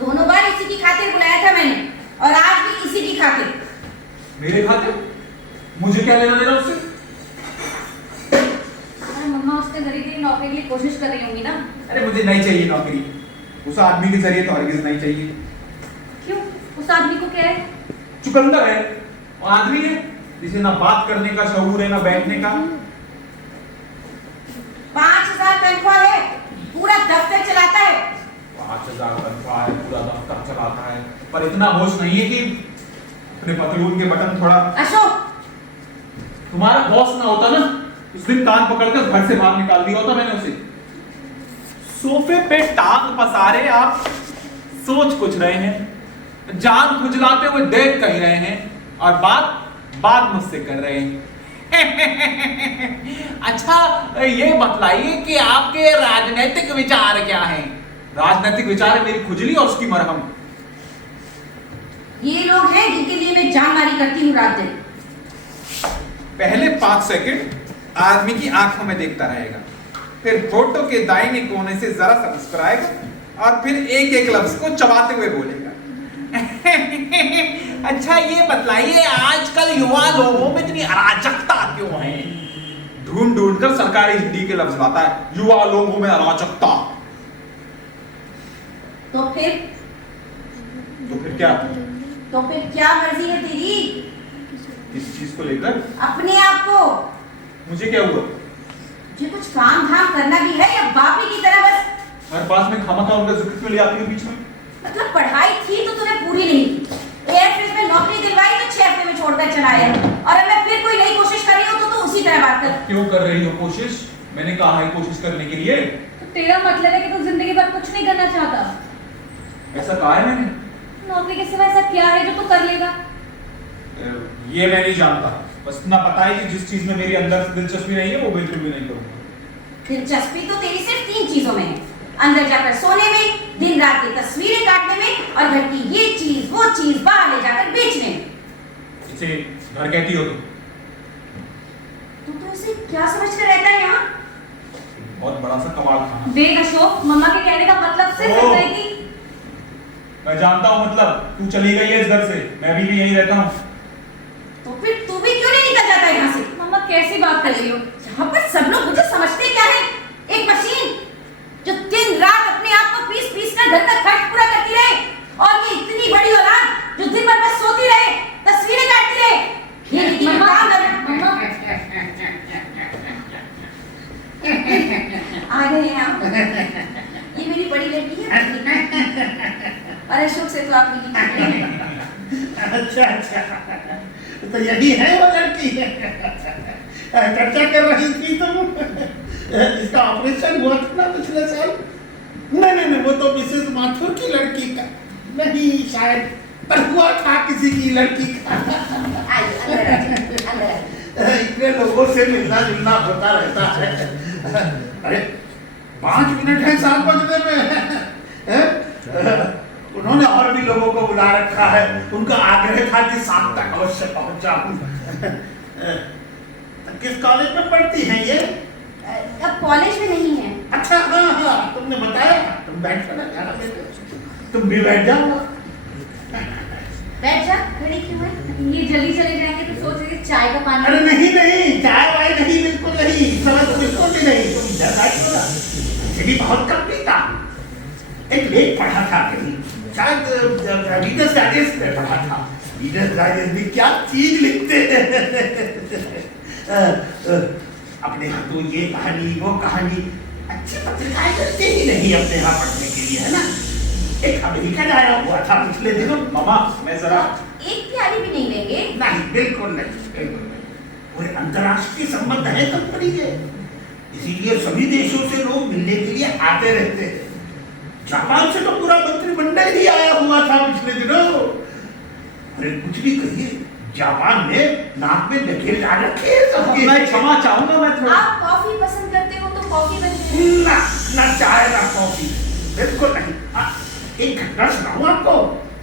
दोनों बार इसी की खातिर बुलाया था मैंने, और आज भी इसी की खातिर। मेरे खाते? मुझे क्या लेना देना उससे? अरे मम्मा उसके जरिए तेरी नौकरी के लिए कोशिश कर रही होंगी ना? अरे मुझे नहीं चाहिए नौकरी, उस आदमी के जरिए तो हरगिज नहीं चाहिए। क्यों? उस आदमी को क्या है? चुकंदर है, वो आदमी है जिसे ना बात करने का शऊर है ना बैठने का। 5000 तनख्वाह है, पूरा दफ्तर चलाता है। 5000 तनख्वाह है, पूरा दफ्तर चलाता है, पर इतना होश नहीं है कि अपने पतलून के बटन थोड़ा। अशोक, तुम्हारा बॉस ना होता ना, उस दिन कान पकड़कर घर से बाहर निकाल दिया होता मैंने उसे। सोफे पे टांग पसारे आप सोच कुछ रहे हैं, जान खुजलाते हुए देख कहीं रहे हैं, और बात मुझसे कर रहे हैं। अच्छा ये बतलाइए कि आपके राजनीतिक विचार क्या हैं? राजनीतिक विचार है मेरी खुजली और उसकी मरहम। ये लोग हैं जिनके लिए मैं जानमारी करती हूँ रात दिन। पहले 5 सेकंड आदमी की आंखों में देखता रहेगा, फिर फोटो के दाहिने कोने से जरा सा मुस्कुराएगा और फिर एक एक लफ्ज को चबाते हुए बोलेगा। अच्छा ये बतलाइए आजकल युवा लोगों में इतनी अराजकता क्यों है? ढूंढ ढूंढ कर सरकारी हिंदी के लफ्ज लाता है, युवा लोगों में अराजकता। तो फिर क्या? तो फिर क्या मर्जी है तेरी? किस चीज को लेकर? अपने आप को। मुझे क्या हुआ? मुझे कुछ काम धाम करना भी है या बापी की तरह बस? हर पास में खामखा उनका जिक्र क्यों ले आती है बीच में? मतलब पढ़ाई थी तो तूने पूरी नहीं की, एयरफोर्स में नौकरी दिलवाई तो 6 हफ्ते में छोड़कर चला आया, और अब मैं फिर कोई नई कोशिश कर रही हूँ तो तू उसी तरह बात कर। क्यों कर रही हो कोशिश? मैंने कहा है कोशिश करने के लिए। तो तेरा मतलब है कि तू जिंदगी भर कुछ नहीं करना चाहता? ऐसा कहा है मैंने? नौकरी के सिवा ऐसा क्या है जो तू कर लेगा? ये मैं नहीं जानता, बस इतना पता है कि जिस चीज में मेरी अंदर से दिलचस्पी नहीं है वो बिल्कुल भी नहीं करूंगा। दिलचस्पी तो तेरी सिर्फ 3 चीजों में है, अंदर जाकर सोने में, दिन रात की तस्वीरें काटने में, और घर की ये चीज वो चीज बाहर ले जाकर बेचने में। इसे घर कहती हो तुम? तो इसे क्या समझकर रहता है यहाँ? बहुत बड़ा सा कमाल खाना। देख अशोक, मम्मा के कहने का मतलब सिर्फ ओह। इतना है कि मैं जानता हूँ मतलब तू चली गई है इस घर से, मैं भी यहीं रहता हूँ। तो फिर तू भी क्यों नहीं निकल जाता यहाँ से? मम्मा कैसी बात कर रही हो? यहाँ पर सब लोग मुझे समझते क्या है? एक मशीन जो दिन रात अपने आप को पीस पीस कर घर का खर्च पूरा करती रहे, और ये इतनी बड़ी औलाद जो दिन भर बस सोती रहे, तस्वीरें काटती रहे। ये नीति में काम करना। आ गए यहाँ। ये मेरी बड़ी लड़की है, और अशोक से तो आप मिली। अच्छा, तो यही है वो लड़की। चर्चा कर रही थी तुम, इसका ऑपरेशन हुआ था ना पिछले साल? नहीं, वो तो मिसेस माथुर की लड़की का नहीं, शायद पर हुआ था किसी की लड़की का। इतने लोगों से मिलना जुलना होता रहता है। अरे 5 मिनट है 7 बजने में। उन्होंने और भी लोगों को बुला रखा है, उनका आग्रह था कि 7 तक अवश्य पहुंच जाऊं। किस कॉलेज में पढ़ती हैं ये? अब कॉलेज में नहीं है। अच्छा, हाँ, तुमने बताया। तुम बैठो ना, क्या बैठो, तुम भी बैठ जाओ। बैठ जा, खड़ी क्यों है? ये जल्दी चले जाएंगे तो सोच रही थी चाय का पानी। अरे नहीं, चाय वाय नहीं, बिल्कुल नहीं, समझ बिल्कुल भी नहीं। तुम इधर बैठो ना, ये भी बहुत कम पीता। एक लेख पढ़ा था कहीं, शायद रीडर्स डाइजेस्ट में पढ़ा था। रीडर्स डाइजेस्ट में क्या चीज लिखते हैं। अपने यहाँ तो ये कहानी वो कहानी, अच्छी पत्रिकाएं करते ही नहीं अपने यहाँ पढ़ने के लिए, है ना? एक अमेरिकन आया हुआ था पिछले दिनों। मामा मैं जरा एक प्याली भी नहीं लेंगे? नहीं, बिल्कुल नहीं। पूरे अंतर्राष्ट्रीय संबंध है कंपनी के, इसीलिए सभी देशों से लोग मिलने के लिए आते रहते हैं। जापान से तो पूरा मंत्रिमंडल ही आया हुआ था पिछले दिनों। अरे कुछ भी कहिए, जापान ने नाक में नकेल डाल रखे हैं सबके। मैं क्षमा चाहूंगा, मैं थोड़ा आप कॉफी पसंद करते हो तो कॉफी बनती है। ना ना चाय ना कॉफी, बिल्कुल नहीं। एक घटना सुनाऊं आपको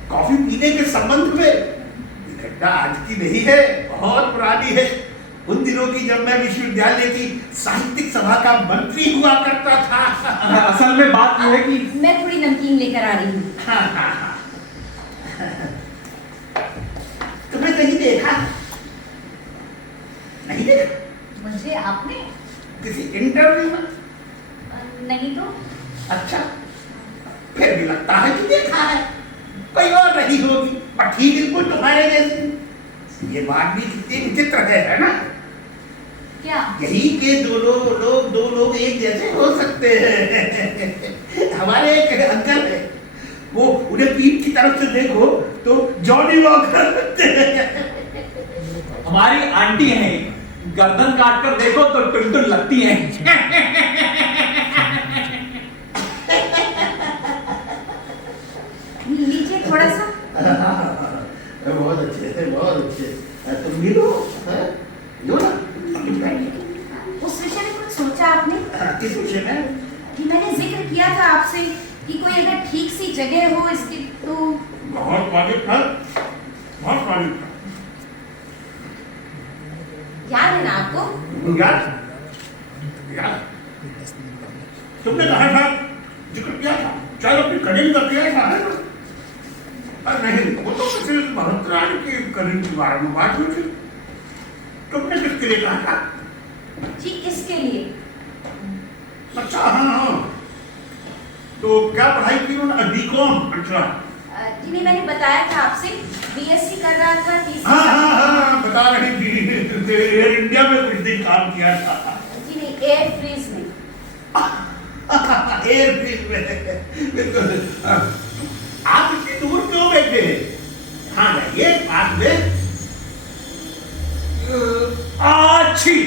कॉफी पीने के संबंध में। ये घटना आज की नहीं है, बहुत पुरानी है। उन दिनों की जब मैं विश्वविद्यालय की साहित्यिक सभा का मंत्री हुआ करता था। असल में बात यह है कि मैं थोड़ी नमकीन लेकर आ रही हूँ। हाँ। तुम्हें कहीं देखा? नहीं देखा? मुझे आपने किसी इंटरव्यू में? नहीं तो। अच्छा, फिर भी लगता है कि देखा है। कोई और नहीं होगी, और ठीक बिल्कुल तुम्हारे जैसी। ये बात भी कितनी विचित्र है ना? क्या? यही के दो लोग एक जैसे हो सकते हैं। हमारे एक अंकल है, वो उन्हें पीठ की तरफ से देखो तो जॉनी वॉकर लगते हैं। हमारी आंटी हैं, गर्दन काट कर देखो तो टुनटुन लगती हैं। लीजिए थोड़ा सा। बहुत अच्छे, बहुत अच्छे। तुम भी लो, लो ना। उस विषय में कुछ सोचा आपने? किस विषय में? कि मैंने जिक्र किया था आपसे कि कोई अगर ठीक सी जगह हो इसकी तो। बहुत वाजिब था, बहुत वाजिब था। याद है ना आपको? याद? तुमने कहा था, जिक्र किया था, चाहे अपनी करीब का किया था, है ना? पर नहीं, वो तो किसी महंतराणी की करीब की बात हुई थी। तुमने किसके लिए कहा था? जी इसके लिए। अच्छा, हाँ। तो क्या पढ़ाई की उन्होंने? बीकॉम। अच्छा। जी नहीं, मैंने बताया था आपसे बीएससी कर रहा था, तीसरी। हाँ, बता रही थी। एयर इंडिया में कुछ दिन काम किया था। जी नहीं, एयर फ्रीज में। एयर फ्रीज में, बिल्कुल। आप इतनी दूर क्यों बैठे? हाँ, ये बात में अच्छी।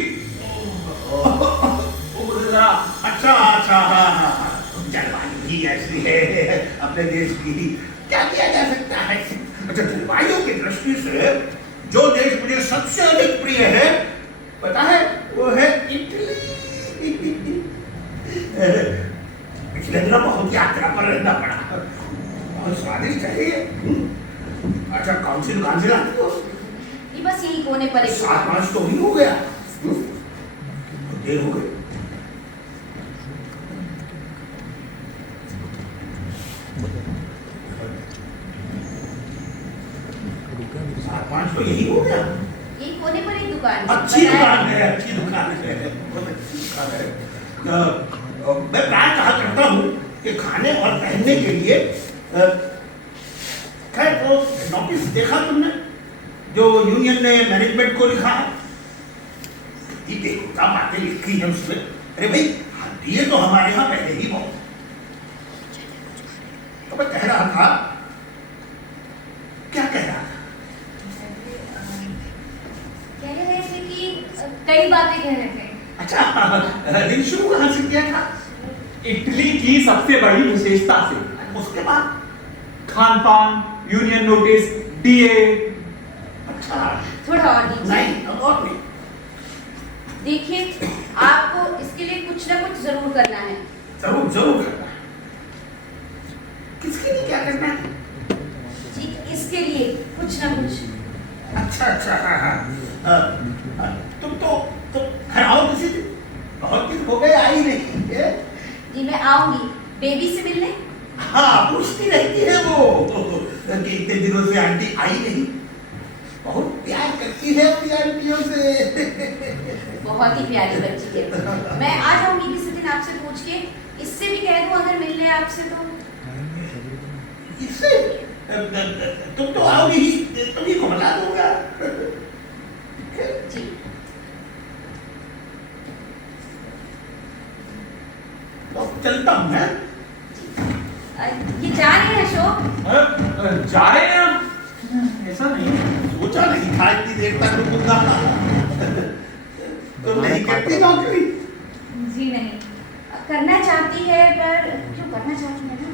अच्छा, हाँ। जलवायु ही ऐसी है अपने देश की, क्या किया जा सकता है? अच्छा, जलवायु की दृष्टि से जो देश मुझे सबसे अधिक प्रिय है, पता है, वो है इटली। पिछले दिनों बहुत यात्रा पर रहना पड़ा, बहुत स्वादिष्ट है ये। अच्छा, कौन सी दुकान से लाती हो? ये बस यही कोने पर एक 7-5 तो ही हो गया। देर हो गई। तो यही हो गया। यही कोने पर एक दुकान है। अच्छी दुकान है, अच्छी दुकान है, बहुत अच्छी दुकान है। मैं प्राय कहा करता हूँ कि खाने और पहनने के लिए, खैर वो नोटिस देखा तुमने जो यूनियन ने मैनेजमेंट को लिखा है? ये देखो क्या बातें लिखी है उसमें। अरे भाई, ये तो हमारे यहाँ पहले ही बहुत। तो मैं कह रहा था, क्या कह रहा था? कह रहे थे कि कई बातें कह रहे थे। अच्छा, दिन शुरू कहाँ से किया था? इटली की सबसे बड़ी विशेषता से। उसके बाद खान पान, यूनियन नोटिस, डीए। अच्छा, थोड़ा और दीजिए। नहीं, अब और नहीं। देखिए, आपको इसके लिए कुछ ना कुछ जरूर करना है। जरूर करना है। किसके लिए क्या करना है? जी इसके लिए कुछ ना कुछ। अच्छा, हाँ। तुम घर आओ किसी दिन। बहुत दिन हो गए आई नहीं है? जी मैं आऊंगी बेबी से मिलने। हाँ, पूछती रहती है वो कि इतने दिनों से आंटी आई नहीं। बहुत प्यार करती है अपनी आंटियों से। बहुत ही प्यारी बच्ची है। मैं आ जाऊंगी किसी दिन आपसे पूछ के। इससे भी कह दूं अगर मिलने आपसे तो। इससे तुम तो आओगी ही, तुम्ही को बता दूंगा। जी तो चलता हूँ मैं। ये जा रहे हैं अशोक? जा रहे हैं हम? ऐसा नहीं, सोचा नहीं था इतनी देर तक रुकूंगा। तुम नहीं करती नौकरी? जी नहीं। करना चाहती है पर क्यों करना चाहती है ना?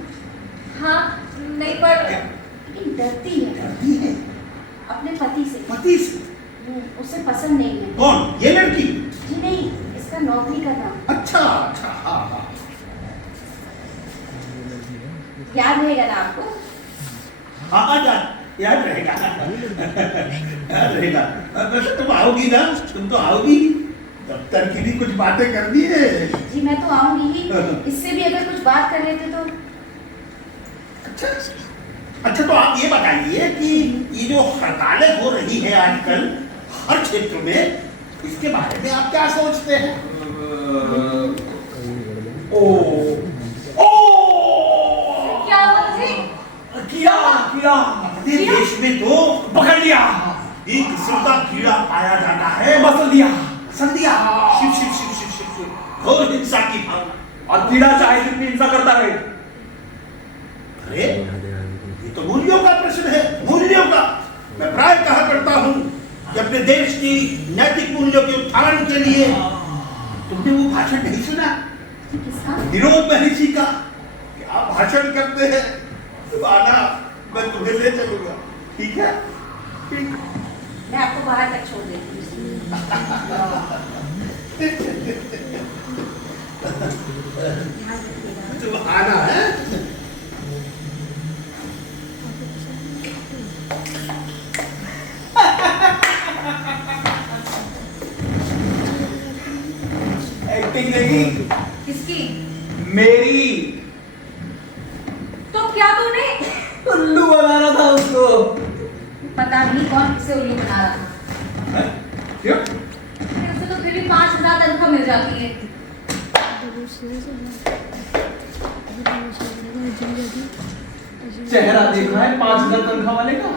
हाँ नहीं, पर लेकिन डरती है। डरती है? अपने पति से। पति से? उसे पसंद नहीं है। कौन? ये लड़की? जी नहीं, इसका नौकरी करना। अच्छा अच्छा, हाँ हाँ। याद रहेगा ना आपको? हाँ हाँ, याद रहेगा। याद रहेगा। वैसे तुम आओगी ना? तुम तो आओगी, दफ्तर की भी कुछ बातें करनी है। जी मैं तो आऊंगी ही, इससे भी अगर कुछ बात कर लेते तो। अच्छा अच्छा, तो आप ये बताइए कि ये जो हड़तालें हो रही है आजकल हर क्षेत्र में, इसके बारे में आप क्या सोचते हैं? ओ ओ क्या हुआ तुझे? कीड़ा कीड़ा अपने देश में तो पकड़ लिया, एक किस्म का कीड़ा पाया जाता है। मसल दिया, संध्या, शिव शिव शिव शिव शिव शिव, घोर हिंसा की भावना। और कीड़ा चाहे जितनी हिंसा करता रहे। अरे ये तो मूल्यों का प्रश्न है, मूल्यों का। मैं प्राय कहा करता हूँ कि अपने देश की नैतिक मूल्यों के उत्थान के लिए, तुमने वो भाषण नहीं सुना? किसका? विनोद महर्षि का। क्या भाषण करते हैं। तुम आना, मैं तुम्हें ले चलूंगा, ठीक है? ठीक। मैं आपको बाहर तक छोड़ देती हूँ। ध्यान रखिएगा। तुम आना है। एक्टिंग देखी? किसकी? मेरी। तो क्या तूने? उल्लू बना रहा था उसको। पता नहीं कौन किसे उल्लू बना रहा था। क्यों? उसे तो फिर भी 5,000 तनख्वाह मिल जाती है। चेहरा देखा है 5,000 तनख्वाह वाले का?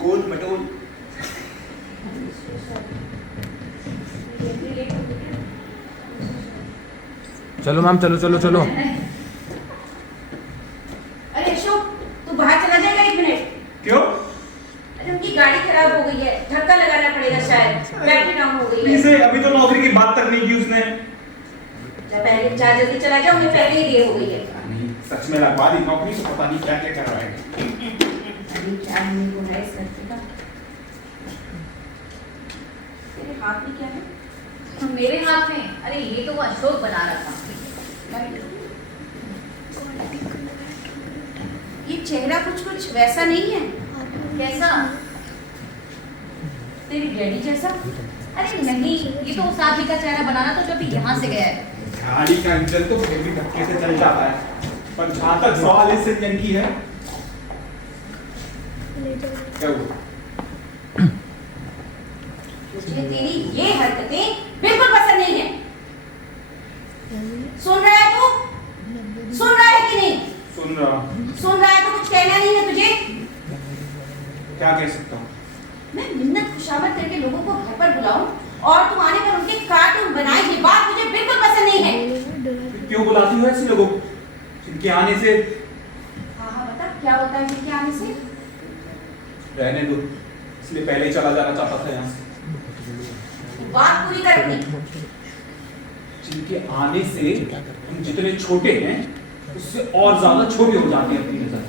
गोल मटोल। चलो मैम, चलो चलो चलो। अरे अशोक, तू बाहर चला जाएगा 1 मिनट? क्यों? अरे उनकी गाड़ी खराब हो गई है, धक्का लगाना पड़ेगा शायद, बैटरी डाउन हो गई है। इसे अभी तो नौकरी की बात तक नहीं की उसने। जा पहले जा, जल्दी चला जाओ, उन्हें पहले ही देर हो गई है। सच में लगवा दी नौकरी तो पता नहीं क्या क्या कर रहा है। अभी क्या नहीं हो रहा है इस लड़के का। तेरे हाथ में क्या है? मेरे हाथ में? अरे ये तो वो अशोक बना रहा था। ये चेहरा कुछ वैसा नहीं है। कैसा? तेरी डैडी जैसा। अरे नहीं, ये तो उस आदमी का चेहरा बनाना तो जो अभी यहाँ से गया है। गाड़ी का इंजन तो फिर भी धक्के से चल जाता है, पर जहां तक सवाल इस इंजन की है, क्या हुआ? मुझे तेरी ये हरकतें बिल्कुल पसंद नहीं है। सुन रहा है तू? सुन रहा है कि नहीं? सुन रहा। सुन रहा है तो कुछ कहना नहीं है तुझे? क्या कह सकता हूँ? मैं मिन्नत खुशामद करके लोगों को घर पर बुलाऊं और तुम आने पर उनके कार्टून बनाए, ये बात मुझे बिल्कुल पसंद नहीं है। क्यों बुलाती हो ऐसे लोगों को जिनके आने से? हाँ हाँ बता, क्या होता है जिनके आने से? रहने दो, इसलिए पहले ही चला जाना चाहता था यहाँ से। बात पूरी कर अपनी। जिनके आने से हम जितने छोटे हैं उससे और ज्यादा छोटे हो जाते हैं अपनी नजर।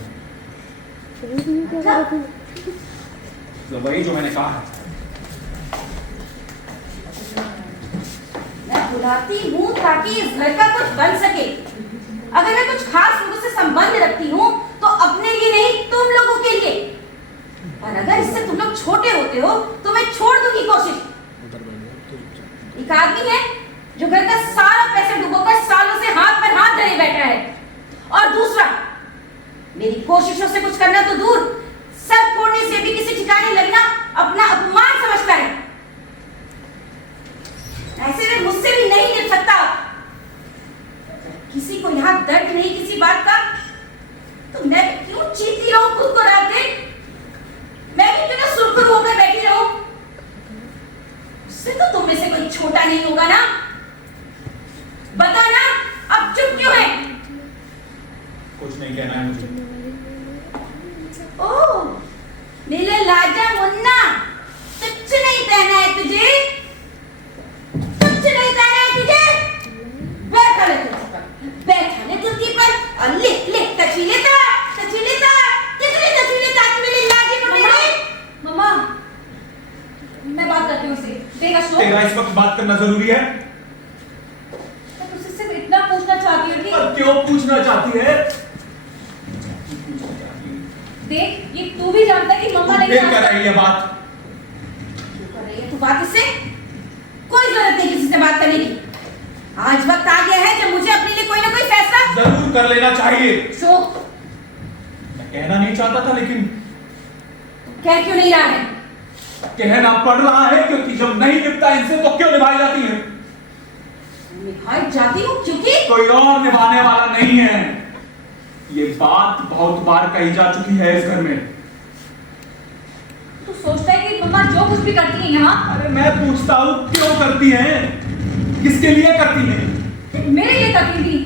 तो वही जो मैंने कहा है। मैं बुलाती हूँ ताकि इस घर का कुछ बन सके। अगर मैं कुछ खास लोगों से संबंध रखती हूँ तो अपने लिए नहीं, तुम लोगों के लिए। और अगर इससे तुम लोग छोटे होते हो तो मैं छोड़ दूंगी कोशिश। एक आदमी है जो घर का सारा पैसा डुबोकर सालों से हाथ पर हाथ धरे बैठा है, और दूसरा मेरी कोशिशों से कुछ करना तो दूर, सर फोड़ने से भी किसी ठिकाने लगना अपना अपमान समझता है। ऐसे में मुझसे भी नहीं निभ सकता। किसी को यहाँ दर्द नहीं किसी बात का, तो मैं क्यों चीखती रहूं खुद को रात दिन? मैं भी क्यों ना सुरखुर होकर बैठी रहूं? उससे तो तुम में से कोई छोटा नहीं होगा ना? बता ना, अब चुप क्यों है? कुछ नहीं कहना है मुझे। ओह, मेरे लाजा मुन्ना, कुछ नहीं कहना है तुझे? कुछ नहीं कहना है तुझे? बैठ खड़े तू। तेरा इस वक्त बात करना जरूरी है? मैं तुझसे सिर्फ इतना पूछना चाहती हूँ कि और क्यों पूछना चाहती है? देख, ये तू भी जानता है कि मम्मा तू नहीं फिर कर रही है बात। क्यों कर रही है तू बात इससे? कोई जरूरत नहीं किसी से बात करने की। आज वक्त आ गया है जब मुझे अपने लिए कोई ना कोई फैसला जरूर कर लेना चाहिए। शोक, मैं कहना नहीं चाहता था, लेकिन कह क्यों नहीं रहा है? कहना पड़ रहा है, क्योंकि जब नहीं निपटा इनसे तो क्यों निभाई जाती है? निभाई जाती हूँ क्योंकि कोई और निभाने वाला नहीं है। ये बात बहुत बार कही जा चुकी है इस घर में। तू सोचता है कि मम्मा जो कुछ भी करती है यहाँ अरे मैं पूछता हूँ क्यों करती हैं? किसके लिए करती हैं? मेरे लिए करती थी।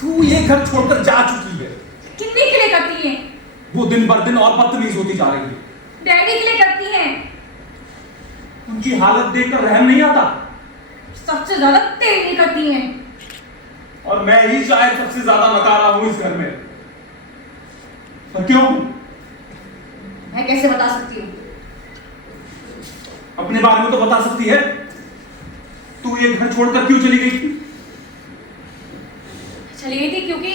तू ये घर छोड़कर जा चुकी है। कितने के लिए करती है? वो दिन बर दिन और बदतमीज होती जा रही है। डैडी के लिए करती है। उनकी हालत देखकर रहम नहीं आता। सबसे ज्यादा तेरे लिए करती है। और मैं ही शायद सबसे ज्यादा नकारा हूं इस घर में। और क्यों? मैं कैसे बता सकती हूँ? अपने बारे में तो बता सकती है। तू ये घर छोड़कर क्यों चली गई थी? चली गई थी क्योंकि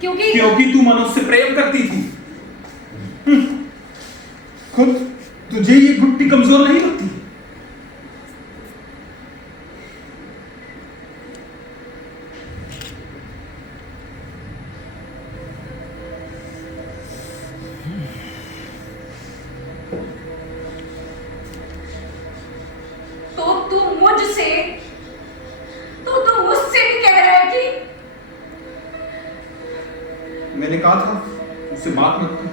क्योंकि तू मनोज से प्रेम करती थी। खुद तुझे ये घुट्टी कमजोर नहीं लगती? तो तू मुझसे भी कह रहा है कि मैंने कहा था उससे बात मत कर।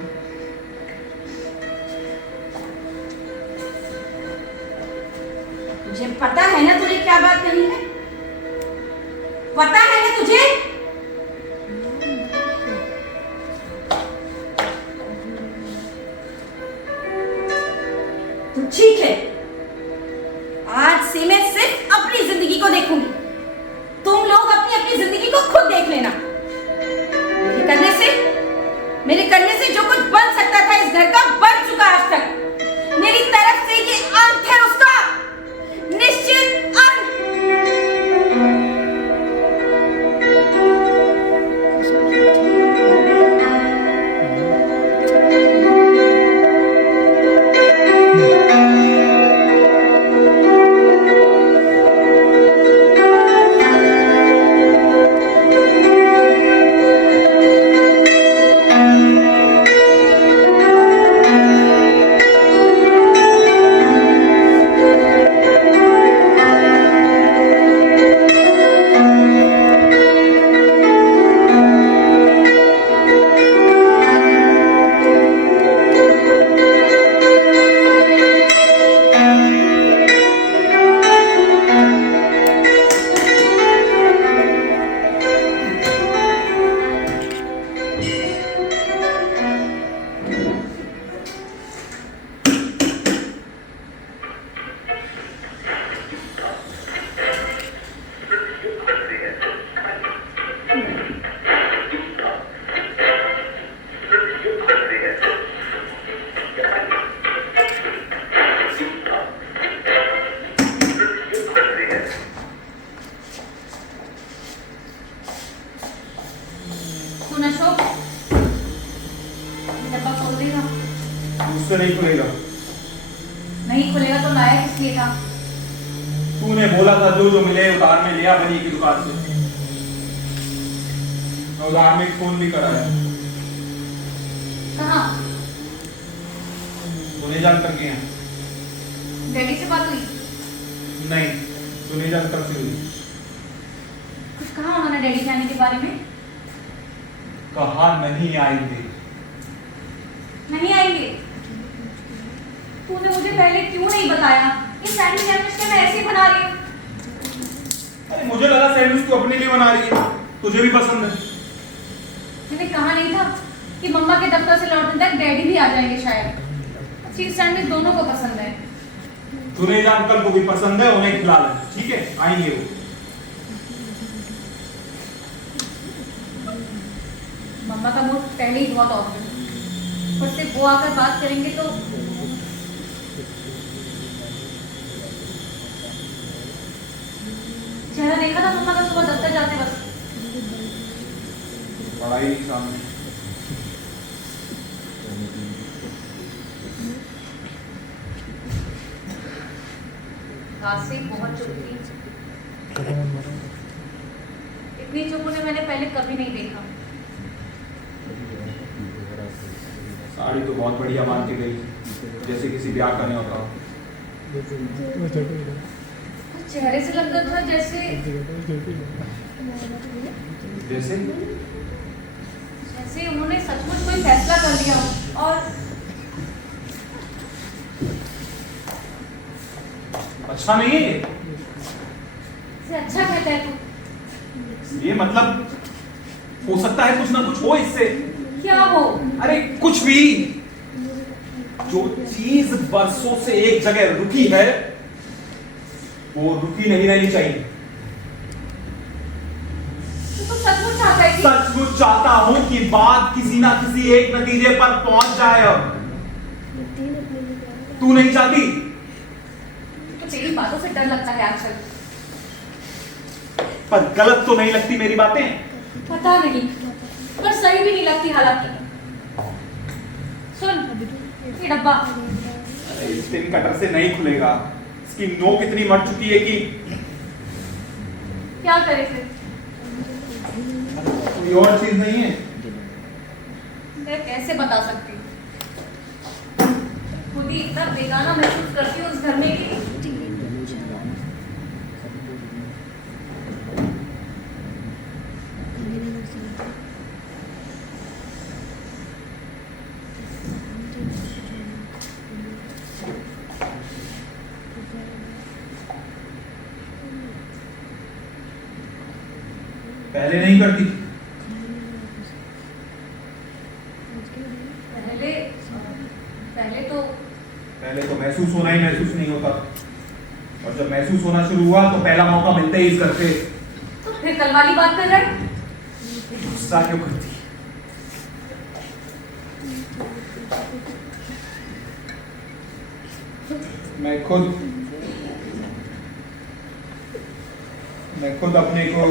तुझे पता है ना तुझे क्या बात करनी है? पता है ना तुझे? तो ठीक है, आज से मैं सिर्फ अपनी जिंदगी को देखूंगी। तुम लोग अपनी अपनी जिंदगी को खुद देख लेना। मेरे करने से जो कुछ बन सकता था इस घर का बन चुका आज तक। मेरी तरफ से ये अंत है उसका, निश्चित अंत। मुझसे नहीं खुलेगा। नहीं खुलेगा तो लाया किस लिए था? तूने बोला था जो जो मिले उधार में लिया बनी की दुकान से। मैं उधार में फोन भी कराया। कहाँ? सुनेजा अंकल के यहाँ। डैडी से बात हुई? नहीं, सुनेजा अंकल से हुई। कुछ कहा उन्होंने डैडी के आने के बारे में? कहा नहीं आएंगे। नहीं आएंगे? तूने मुझे पहले क्यों नहीं बताया? ये सैंडविच सैंडविच मैं ऐसे ही बना रही हूँ। अरे मुझे लगा सैंडविच तू अपने लिए बना रही है, तुझे भी पसंद है। मैंने कहा नहीं था कि मम्मा के दफ्तर से लौटने तक डैडी भी आ जाएंगे शायद। चीज सैंडविच दोनों को पसंद है। सुनेजा अंकल को भी पसंद है, उन्हें खिला ले, ठीक है? आएंगे वो। मम्मा का मूड पहले ही बहुत ऑफ है, और सिर्फ वो आकर बात करेंगे तो चेहरा देखा था मम्मा का सुबह दफ्तर जाते वक्त? पढ़ाई सामने। रात से बहुत चुप थी। इतनी चुप उन्हें मैंने पहले कभी नहीं देखा। साड़ी तो बहुत बढ़िया मान के गई, जैसे किसी ब्याह करने होता हो। चेहरे से लगता था जैसे जैसे जैसे उन्होंने सचमुच कोई फैसला कर लिया हो। और अच्छा नहीं है ये? इसे अच्छा कहता है तू? ये मतलब हो सकता है कुछ ना कुछ हो इससे। क्या हो? अरे कुछ भी। जो चीज बरसों से एक जगह रुकी है वो रुकी नहीं रहनी चाहिए। तो सचमुच चाहता है कि सचमुच चाहता हूं कि बात किसी ना किसी एक नतीजे पर पहुंच जाए। अब तू नहीं चाहती? तो तेरी बातों से डर लगता है आजकल। पर गलत तो नहीं लगती मेरी बातें? पता नहीं, पर सही भी नहीं लगती हालांकि। सुन, ये डब्बा इस पिन कटर से नहीं खुलेगा। इसकी नोक इतनी मर चुकी है कि क्या करे फिर? कोई और चीज नहीं है। मैं कैसे बता सकती हूँ? खुद ही इतना बेगाना महसूस करती हूँ उस घर में कि पहले नहीं करती। पहले तो महसूस होना ही महसूस नहीं होता, और जब महसूस होना शुरू हुआ तो पहला मौका मिलते ही इस घर से। तो फिर कल वाली बात कर रहे? गुस्सा क्यों करती? मैं खुद अपने को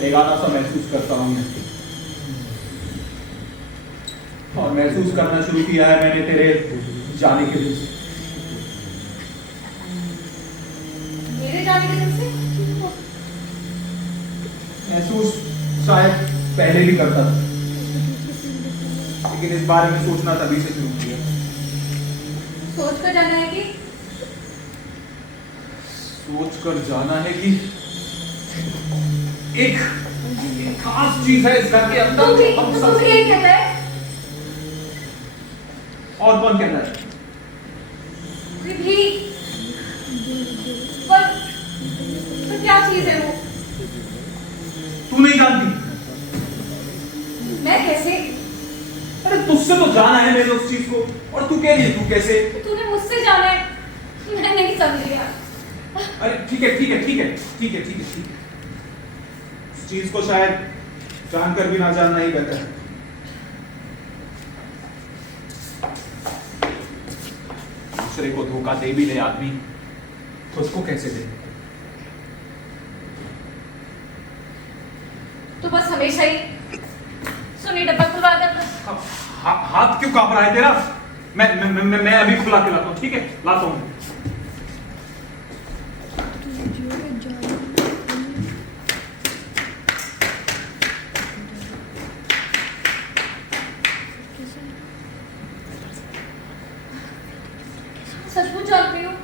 बेगाना सा महसूस करता हूँ, और महसूस करना शुरू किया है मैंने तेरे जाने के दिन से। मेरे जाने के दिन से? महसूस शायद पहले भी करता था, लेकिन इस बारे में सोचना तभी से शुरू किया। सोच कर जाना है कि एक खास चीज है इस घर के अंदर। तू भी यही कहता है? और कौन कहता है? भी पर क्या चीज है वो? तू नहीं जानती? मैं कैसे? अरे तुझसे तो जाना है मैंने उस चीज को, और तू कह रही है तू कैसे? तूने मुझसे जाना है, मैं नहीं समझ रहा। अरे ठीक है। इस चीज को शायद जानकर भी ना जानना ही बेहतर है। दूसरे को धोखा दे भी दे आदमी, तो उसको कैसे दे? तो बस हमेशा ही सुनी डब्बा खुलवा कर हाथ क्यों कांप रहा है तेरा? मैं अभी खुला के लाता हूँ, ठीक है? लाता हूँ। सचमुच जानती हूँ।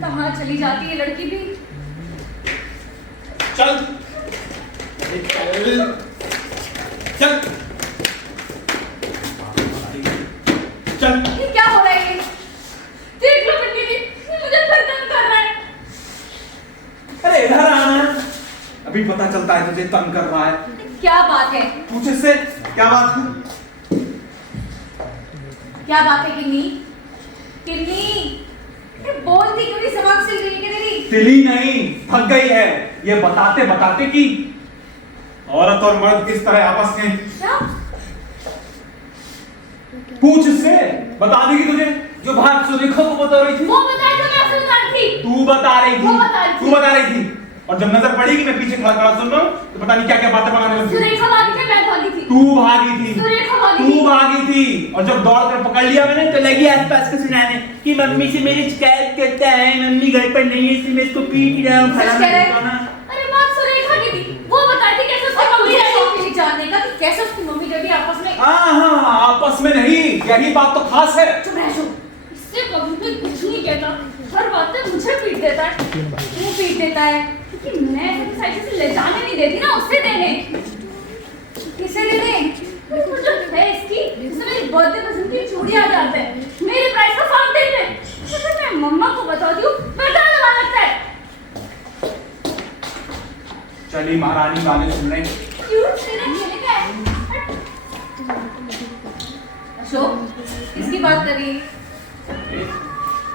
कहाँ चली जाती है लड़की भी? चल ये क्या हो रहा है? ये देख लो बिल्ली जी, मुझे तंग कर रहा है। अरे इधर आना, अभी पता चलता है तुझे तंग कर रहा है। क्या बात है? पूछ इससे, क्या बात है? क्या बात है किन्नी? किन्नी, ये बोलती क्यों नहीं? जबान सिल रही है क्या तेरी? सिली नहीं, थक गई है ये बताते बताते कि औरत और मर्द किस तरह आपस में। क्या? पूछ इससे, बता देगी तुझे जो बाहर सुरेखा को बता रही थी। वो बताए तो मैं उसे बता रही थी। तू बता रही थी, वो बता रही थी। तू बता रही थी। और जब नजर पड़ी कि मैं पीछे खड़ा खड़ा सुन रहा हूँ तो पता नहीं क्या क्या बातें बनाने लगी। सुरेखा भागी थी, मैं भागी थी। तू भागी थी, सुरेखा भागी तू थी। भागी थी। और जब दौड़ कर पकड़ लिया मैंने तो लगी आसपास को सुनाने कि मम्मी से मेरी शिकायत करता है, मम्मी घर पर नहीं है इसलिए मैं इसको पीट रहा हूँ, सच कह रहे हैं? फलाना। अरे बात सुरेखा की थी। वो बताई थी कैसे उसकी मम्मी रही जानने का कि कैसे उसकी मम्मी जब आपस में। हाँ, आपस में नहीं, यही बात तो खास है। चुप रह जो। इससे कभी भी कुछ नहीं कहता, हर बात पे मुझे पीट देता है। क्यों पीट देता है? क्योंकि मैं अपनी साइड से ले जाने नहीं देती ना, उससे देने। किसे देने? वो जो है इसकी, जिससे मेरी बर्थडे पसंद की चूड़ी आ जाता है, मेरे प्राइस का फाउंटेन में। तो फिर मैं मम्मा को बताती हूँ, बेटा लगा लगता है। चली महारानी गाने सुन रहे। क्यों तेरे खेले का है? अशोक, किसकी बात कर रही है?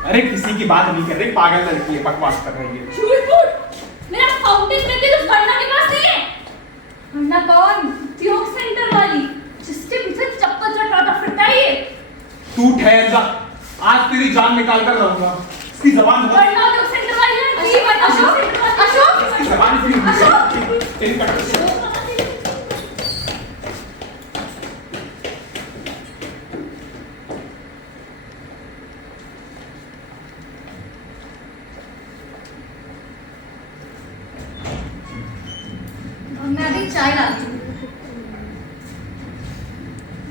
अरे किसी की बात नहीं कर रही, पागल लड़की है, बकवास कर रही है। झूठ मूठ, मेरा फाउंटेन में तो वरना के पास नहीं है। वरना कौन? ट्यूब सेंटर वाली जिसके पीछे चप्पल चटाता फिरता है ये। तू ठहर जा, आज तेरी जान निकाल कर रहूंगा। इसकी जबान बहुत वरना ट्यूब सेंटर वाली है। ये बता अशोक, अशोक, इसकी जबान इतनी अशोक। तेरी कट। मैं अभी चाय लाती हूँ।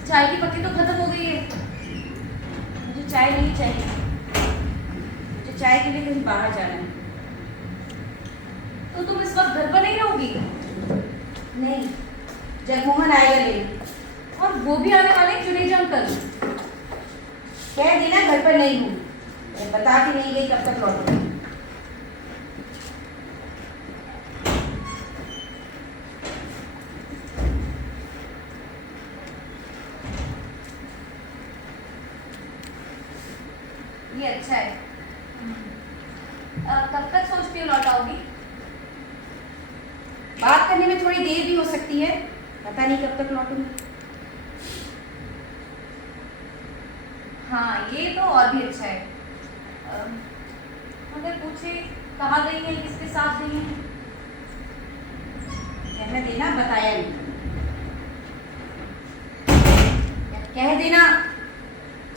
चाय की पत्ती तो खत्म हो गई है। मुझे चाय नहीं चाहिए, मुझे चाय के लिए कहीं बाहर जाना है। तो तुम इस वक्त घर पर नहीं रहोगी? नहीं, जगमोहन आएगा लेने। और वो भी आने वाले हैं, जुनेजा अंकल। कह देना घर पर नहीं हूँ, मैं बता के नहीं गई कब तक लौटूंगी। ये अच्छा है। कब तक सोचती हो लौट आओगी? बात करने में थोड़ी देर भी हो सकती है, पता नहीं कब तक लौटूंगी। हाँ, ये तो और भी अच्छा है। अगर पूछे कहाँ गई है, किसके साथ गई है? कहना देना बताया नहीं, या कह देना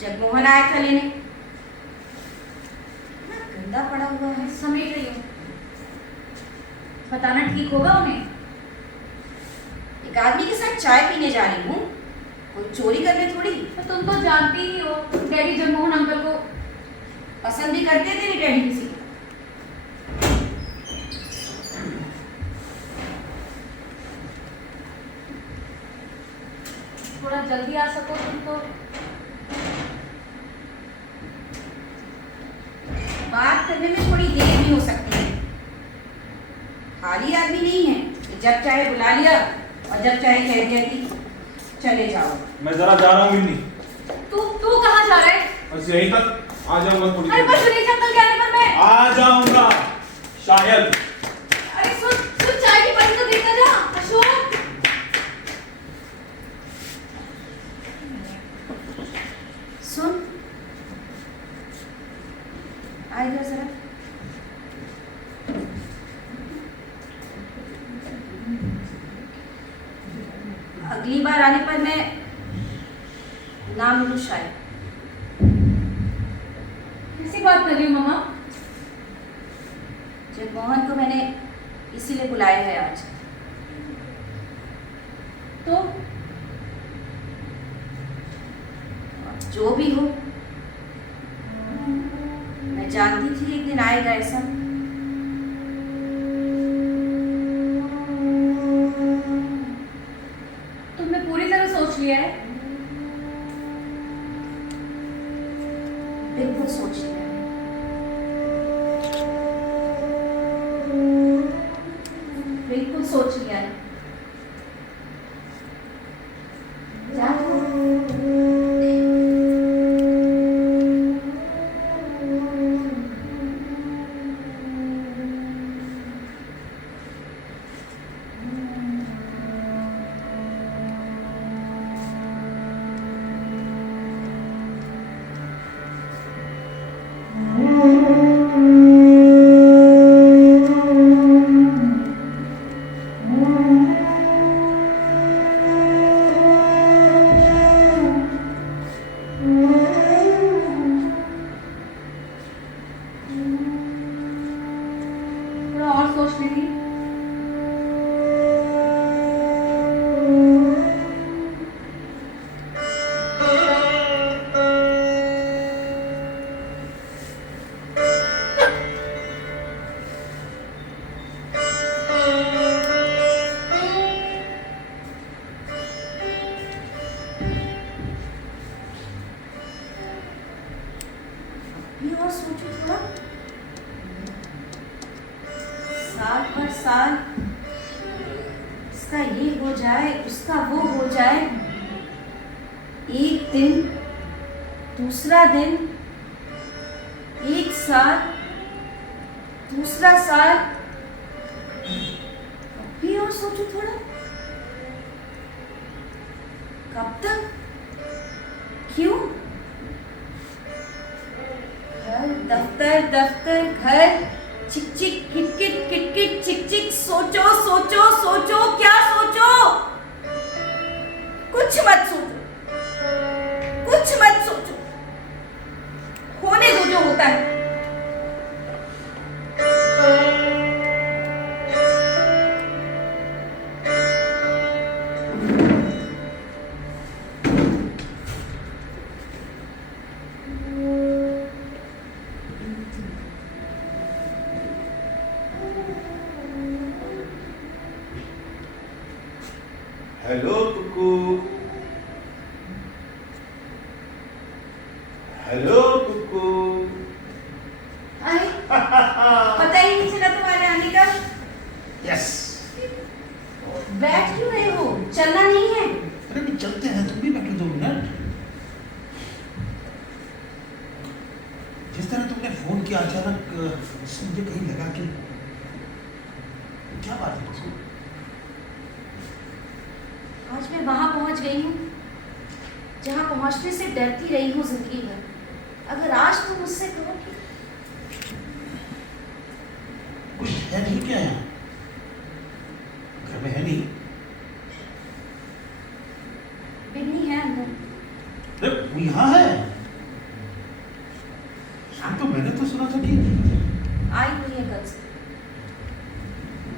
जगमोहन आया था लेने। इतना गंदा पड़ा हुआ है। समझ रही हूँ। बताना ठीक होगा उन्हें? एक आदमी के साथ चाय पीने जा रही हूँ, कोई चोरी कर ले थोड़ी। तो तुम तो जानती ही हो डैडी जगमोहन अंकल को। पसंद भी करते थे नहीं डैडी किसी को। थोड़ा जल्दी आ सको तुम तो। बात करने में थोड़ी देर भी हो सकती है। खाली आदमी नहीं है कि जब चाहे बुला लिया और जब चाहे कह दिया कि चले जाओ। मैं जरा जा रहा हूँ गिन्नी। तू कहाँ जा रहा है? बस यहीं तक आ जाऊंगा थोड़ी अरे देर बस जुनेजा अंकल के आने पर मैं। आ जाऊंगा शायद। अरे सुन चाय की पत्ती तो देकर जा अशोक। सुन, आ इधर जरा। अगली बार आने पर मैं नाम लूँ शायद। कैसी बात कर रही हो मामा? जगमोहन को मैंने इसीलिए बुलाया है आज। तो जो भी हो, मैं जानती थी एक दिन आएगा ऐसा। तुमने पूरी तरह सोच लिया है? बिल्कुल सोच लिया है। बिल्कुल सोच लिया है। जा सोच रही थी? ये और सोचो थोड़ा। साल पर साल इसका ये हो जाए, उसका वो हो जाए, एक दिन, दूसरा दिन, एक साल, दूसरा साल। अभी और सोचो थोड़ा। कब तक? क्यों? घर, दफ्तर, दफ्तर, घर, चिक चिक, किटकिट, किटकिट, चिक चिक। सोचो सोचो सोचो, क्या सोचो? कुछ मत सोचो, कुछ मत सोचो, होने दो जो होता है। हेलो कुकू। हेलो कुकू। अरे पता ही नहीं चला तुम्हारे आने का। यस। बैठ क्यों रहे हो? चलना नहीं है? अरे नहीं चलते हैं, तुम भी बैठो 2 मिनट। जिस तरह तुमने फोन किया अचानक, उससे मुझे कहीं लगा कि क्या बात है कुकू? आज मैं वहां पहुंच गई हूँ जहां पहुंचने से डरती रही हूँ जिंदगी भर। अगर आज तुम मुझसे कहो कि कुछ है नहीं क्या यहाँ? घर में है नहीं? बिन्नी है अंदर। अरे वो यहाँ है। तो मैंने तो सुना था कि आई हुई है कल से।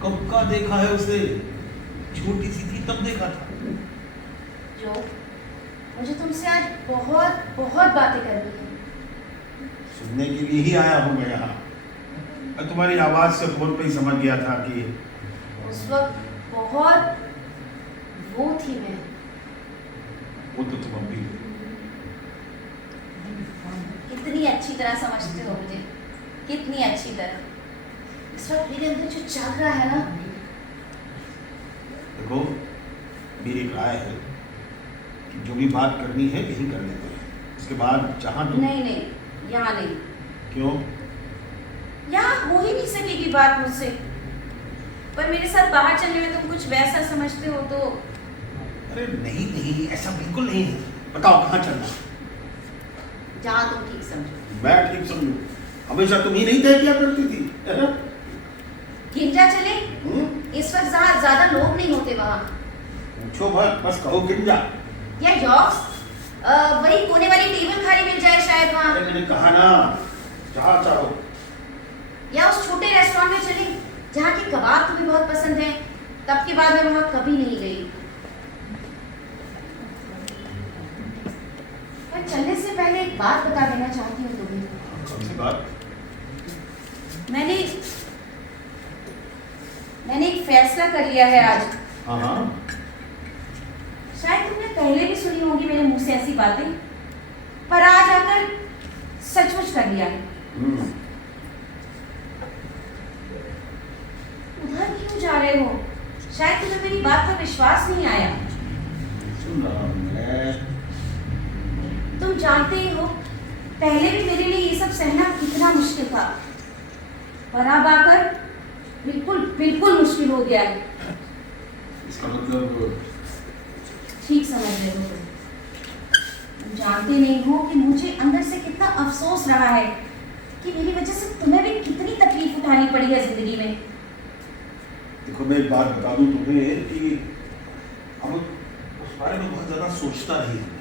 कब का देखा है उसे? छोटी सी थी तब देखा था। जो मुझे तुमसे आज बहुत बहुत बातें करनी है। सुनने के लिए ही आया हूँ मैं यहाँ। मैं तुम्हारी आवाज से फोन पे ही समझ गया था कि उस वक्त बहुत वो थी मैं। वो तो तुम अभी कितनी अच्छी तरह समझते हो मुझे, कितनी अच्छी तरह। इस वक्त मेरे अंदर जो चल रहा है ना, देखो मेरी एक राय है कि जो भी बात करनी है यही कर लेते हैं। उसके बाद जहाँ तुम नहीं नहीं, यहाँ नहीं। क्यों? यहाँ हो ही नहीं सकेगी बात मुझसे। पर मेरे साथ बाहर चलने में तुम कुछ वैसा समझते हो तो। अरे नहीं नहीं, ऐसा बिल्कुल नहीं है। बताओ कहाँ चलना? जहाँ तुम ठीक समझो। मैं ठीक समझू? हमेशा तुम ही नहीं तय किया करती थी, है ना? गिरजा चले? इस वक्त जहाँ ज्यादा लोग नहीं होते वहाँ। पूछो मत, बस कहो गिरजा। या यॉक्स, वही कोने वाली टेबल खाली मिल जाए शायद वहाँ। अरे मैंने कहा ना, जहाँ चाहो। या उस छोटे रेस्टोरेंट में चले जहाँ के कबाब तुम्हें बहुत पसंद है। तब के बाद मैं वहाँ कभी नहीं गई। पर चलने से पहले एक बात बता देना चाहती हूँ तुम्हें। कौन सी बात? मैंने एक फैसला कर लिया है आज। हाँ हाँ। शायद तुमने पहले भी सुनी होगी मेरे मुंह से ऐसी बातें, पर आज आकर सचमुच कर लिया है। उधर क्यों जा रहे हो? शायद तुम्हें मेरी बात पर विश्वास नहीं आया। सुन रहा हूँ मैं। तुम जानते ही हो पहले भी मेरे लिए ये सब सहना कितना मुश्किल था, पर अब आकर बिल्कुल बिल्कुल मुश्किल हो गया है। इसका मतलब? ठीक समझ रहे हो तुम जानते नहीं हो कि मुझे अंदर से कितना अफसोस रहा है कि मेरी वजह से तुम्हें भी कितनी तकलीफ उठानी पड़ी है जिंदगी में। देखो मैं एक बात बता दूं तुम्हें कि हम उस बारे में बहुत ज्यादा सोचता नहीं है।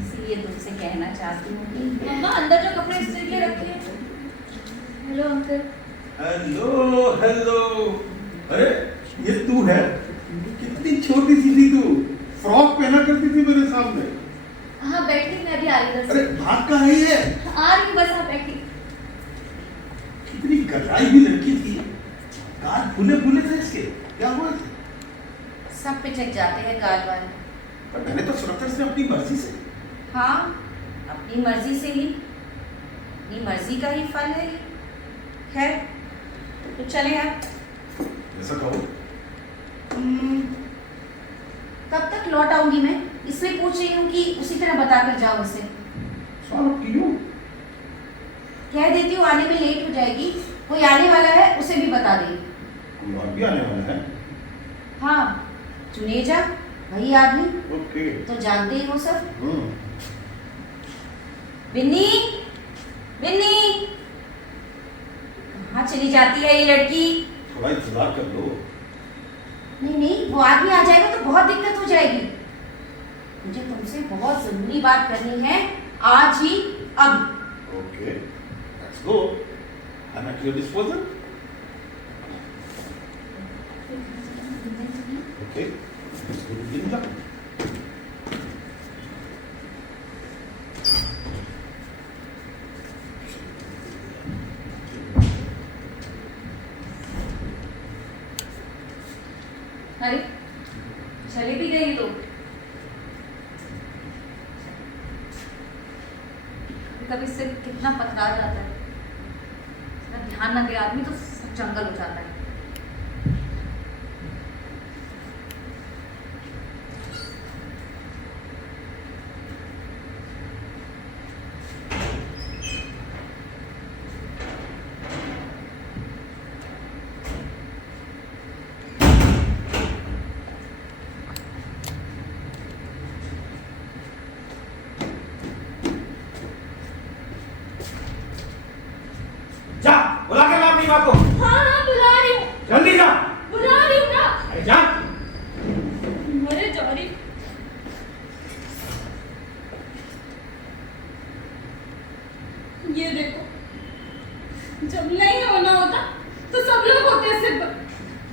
इसलिए तुमसे कहना चाहती हूँ कि मम्मा अंदर जो कपड़े इस्त्री के रखे हैं हेलो अंकल। Hello hello. अरे ये तू है? कितनी छोटी सी थी तू, फ्रॉक पहना करती थी मेरे सामने। हाँ बैठी, मैं भी आ रही अरे इधर भाग कहाँ आई है? से। आ रही हूँ बस, आप बैठी। कितनी गदराई हुई लड़की थी, गाल फूले फूले थे इसके, क्या हुआ था? सब पे चढ़ जाते हैं गाल वाल। पर मैंने तो सुना था इसने अपनी मर्जी से। हाँ, अपनी मर्जी से ही, अपनी मर्जी का ही फल है ये। खैर तो चले यार। ऐसा कहो। कब तक लौट आऊंगी मैं, इसलिए पूछ रही हूँ कि उसी तरह बता कर जाओ उसे। क्यों? कह देती हूँ आने में लेट हो जाएगी, कोई आने वाला है उसे भी बता देगी। कोई और भी आने वाला है? हाँ, जुनेजा, वही आदमी। ओके। तो जानते ही हो सब। बिन्नी, बिन्नी, कहाँ चली जाती है ये लड़की? थोड़ा इंतजार कर लो। नहीं नहीं, वो आदमी आ जाएगा तो बहुत दिक्कत हो जाएगी। मुझे तुमसे बहुत जरूरी बात करनी है, आज ही, अब। Okay, let's go. I am at your disposal. Okay, let's go to जिंदा। अरे चली भी गई तो। कभी इससे कितना पथरा जाता है, इसका ध्यान न दे आदमी तो सब जंगल हो जाता है। जा बुला के ला अपनी माँ को। हाँ हाँ बुला रही हूँ, जल्दी जा। बुला रही हूँ ना। अरे जा। मरे जा रही। ये देखो, जब नहीं होना होता तो सब लोग होते हैं सिर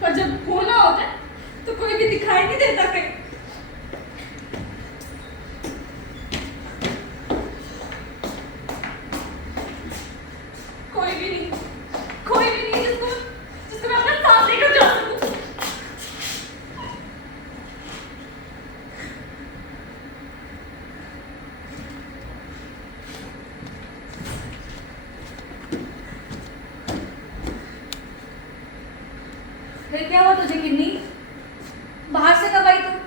पर जब होना होता है तो कोई भी दिखाई नहीं देता कहीं। कोई भी नहीं जिसको मैं अपना साथ लेकर जा सकूं। फिर क्या हुआ तुझे किन्नी? बाहर से कब आई तुम?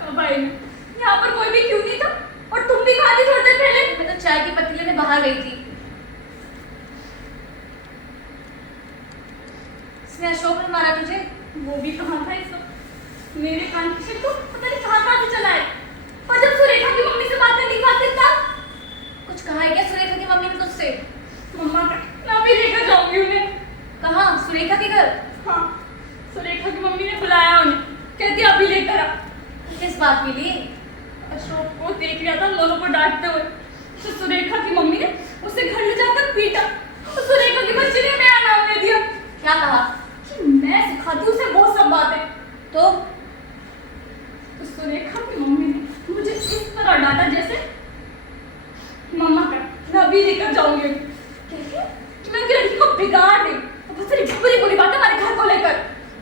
कब आई मैं? यहाँ पर कोई भी क्यों नहीं था? और तुम भी कहाँ थी थोड़ी देर पहले? मैं तो चाय की पतीले में बाहर गई थी। इसने अशोक ने मारा तुझे? वो भी कहाँ था इस वक्त? मेरे कान की शिट तो पता नहीं कहाँ से चला है। और जब सुरेखा की मम्मी से बात करने की बात करता, कुछ कहा है क्या सुरेखा की मम्मी ने तुझसे? मम्मा मैं अभी लेकर जाऊंगी उन्हें। कहाँ? सुरेखा के घर? हाँ, सुरेखा की मम्मी ने बुलाया उन्हें, कहती अभी लेकर आ। किस बात के लिए? अशोक को देख लिया था दोनों को डांटते हुए, तो सुरेखा की मम्मी ने उसे घर ले जाकर पीटा। तो सुरेखा की बच्ची ने मेरा नाम ले दिया। क्या कहा? कि मैं सिखाती हूँ उसे वो सब बातें। तो सुरेखा की मम्मी ने मुझे इस तरह डांटा जैसे मम्मा का मैं अभी लेकर जाऊंगी। कि मैं लड़की को बिगाड़ दी, तो बहुत सारी बुरी बुरी बातें हमारे घर को लेकर।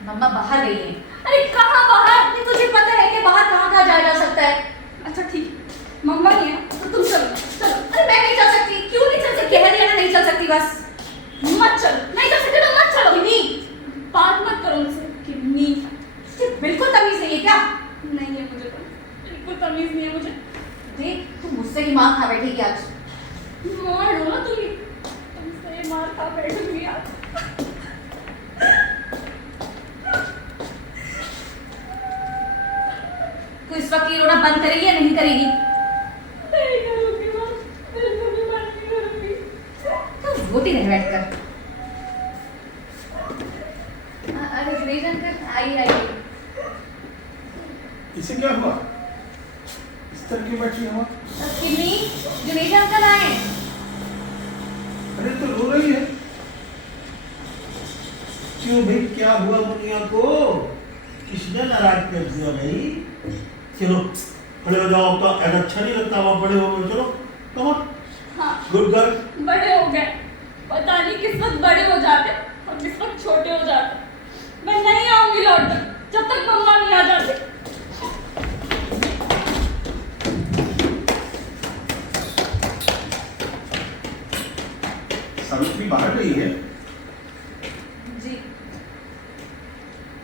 मम्मा बाहर गई है। अरे कहाँ बाहर? नहीं तुझे पता है कि बाहर कहाँ कहाँ जाया जा सकता है। अच्छा ठीक, मम्मा नहीं है तो तुम चलो। चलो। अरे मैं नहीं चल सकती। क्यों नहीं चल सकती? कह दिया ना नहीं चल सकती, बस मत चलो। नहीं चल सकती तो मत चलो। किन्नी, बात मत करो मुझसे। किन्नी, बिल्कुल तमीज नहीं है क्या? नहीं है मुझे, तो बिल्कुल तमीज नहीं है मुझे। देख तुम मुझसे ही मार खा बैठेगी आज। मार लो ना तुमसे मार खा बैठूंगी आज। तू इस वक्त ये रोना बंद करेगी या नहीं करेगी? नहीं करूंगी मां, बिल्कुल भी बंद नहीं करूंगी। तो रोती रह बैठकर। अरे जुनेजा अंकल आई। इसे क्या हुआ? इस तरह क्यों बैठी है? किन्नी, जुनेजा अंकल आए। अरे तो रो रही है। क्यों भाई, क्या हुआ मुनिया को? किसने नाराज कर दिया भाई? चलो खड़े हो जाओ, अब तो ऐसा अच्छा नहीं लगता, वहाँ बड़े हो गए। चलो कम ऑन, हाँ गुड गर्ल। बड़े हो गए, पता नहीं किस वक्त बड़े हो जाते और किस वक्त छोटे हो जाते। मैं नहीं आऊंगी लौट जब तक मम्मा नहीं आ जाती। सावित्री बाहर गई है? जी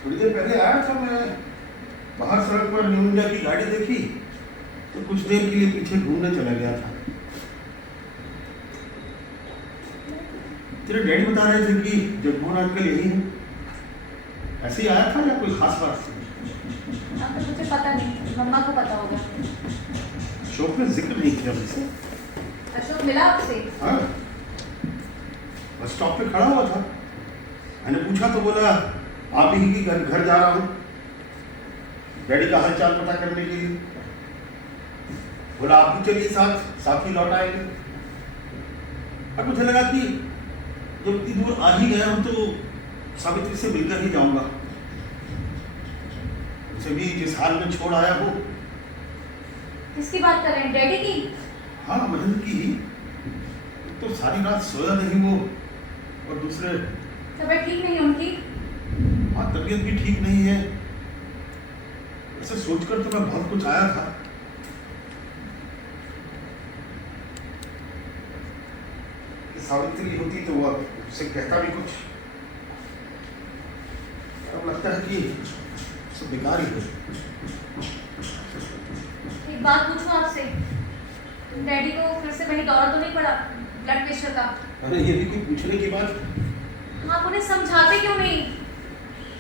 थोड़ी देर पहले आया था मैं, बाहर सड़क पर न्यू इंडिया की गाड़ी देखी तो कुछ देर के लिए पीछे घूमने चला गया था। तेरे डैडी बता रहे थे कि जगमोहन आजकल यही है, ऐसे ही आया था या कोई खास बात थी? अंकल मुझे पता नहीं, मम्मा को पता होगा। शौक में जिक्र नहीं किया मुझसे। अशोक मिला आपसे? हाँ, बस स्टॉप पे खड़ा हुआ था, मैंने पूछा तो बोला आप ही की घर जा रहा हूँ डैडी का हालचाल पता करने के लिए। बोला आप भी चलिए साथ ही लौट आएंगे। अब मुझे लगा कि जब इतनी दूर आ ही गया हूँ तो सावित्री से मिलकर ही जाऊंगा, उसे भी जिस हाल में छोड़ आया हो। किसकी बात कर रहे हैं, डैडी की? हाँ, महेंद्र की ही। तो सारी रात सोया नहीं वो, और दूसरे तबीयत ठीक नहीं है उनकी? हाँ, तबीयत भी ठीक नहीं है। ऐसे सोचकर तो मैं बहुत कुछ आया था। कि सावित्री होती तो वो उससे कहता भी कुछ, अब लगता है कि सब बेकार ही है। एक बात पूछूं आपसे, डैडी को फिर से वही दौरा तो नहीं पड़ा ब्लड प्रेशर का? अरे ये भी कोई पूछने की बात? आप उन्हें समझाते क्यों नहीं?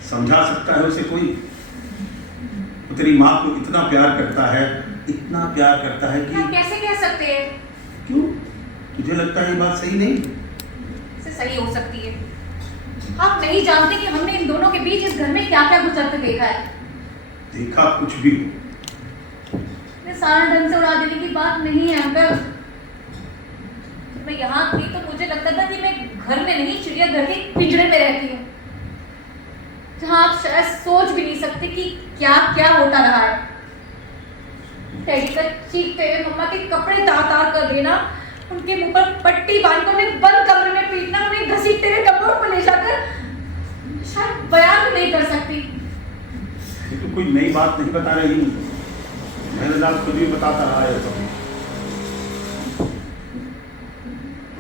समझा सकता है उसे कोई? वो तेरी माँ को इतना प्यार करता है, इतना प्यार करता है आप कि कैसे कह सकते हैं? क्यों, तुझे लगता है ये बात सही नहीं? इसे सही हो सकती है। आप नहीं जानते कि हमने इन दोनों के बीच इस घर में क्या क्या गुजरते देखा है। देखा कुछ भी हो, ये सारा ढंग से उड़ा देने की बात नहीं है अंकल। मैं यहाँ थी तो मुझे लगता था कि मैं घर में नहीं, चिड़ियाघर के पिंजरे में रहती हूँ, जहाँ आप शायद सोच भी नहीं सकते कि क्या क्या होता रहा है। डैडी का चीखते हुए मम्मा के कपड़े तार कर देना, उनके मुंह पर पट्टी बांध कर उन्हें बंद कमरे में पीटना, उन्हें घसीटते हुए कपड़ों पर ले जाकर, शायद बयान भी नहीं कर सकती। ये तो कोई नई बात नहीं बता रही, मेरे साथ खुद भी बताता रहा है सब।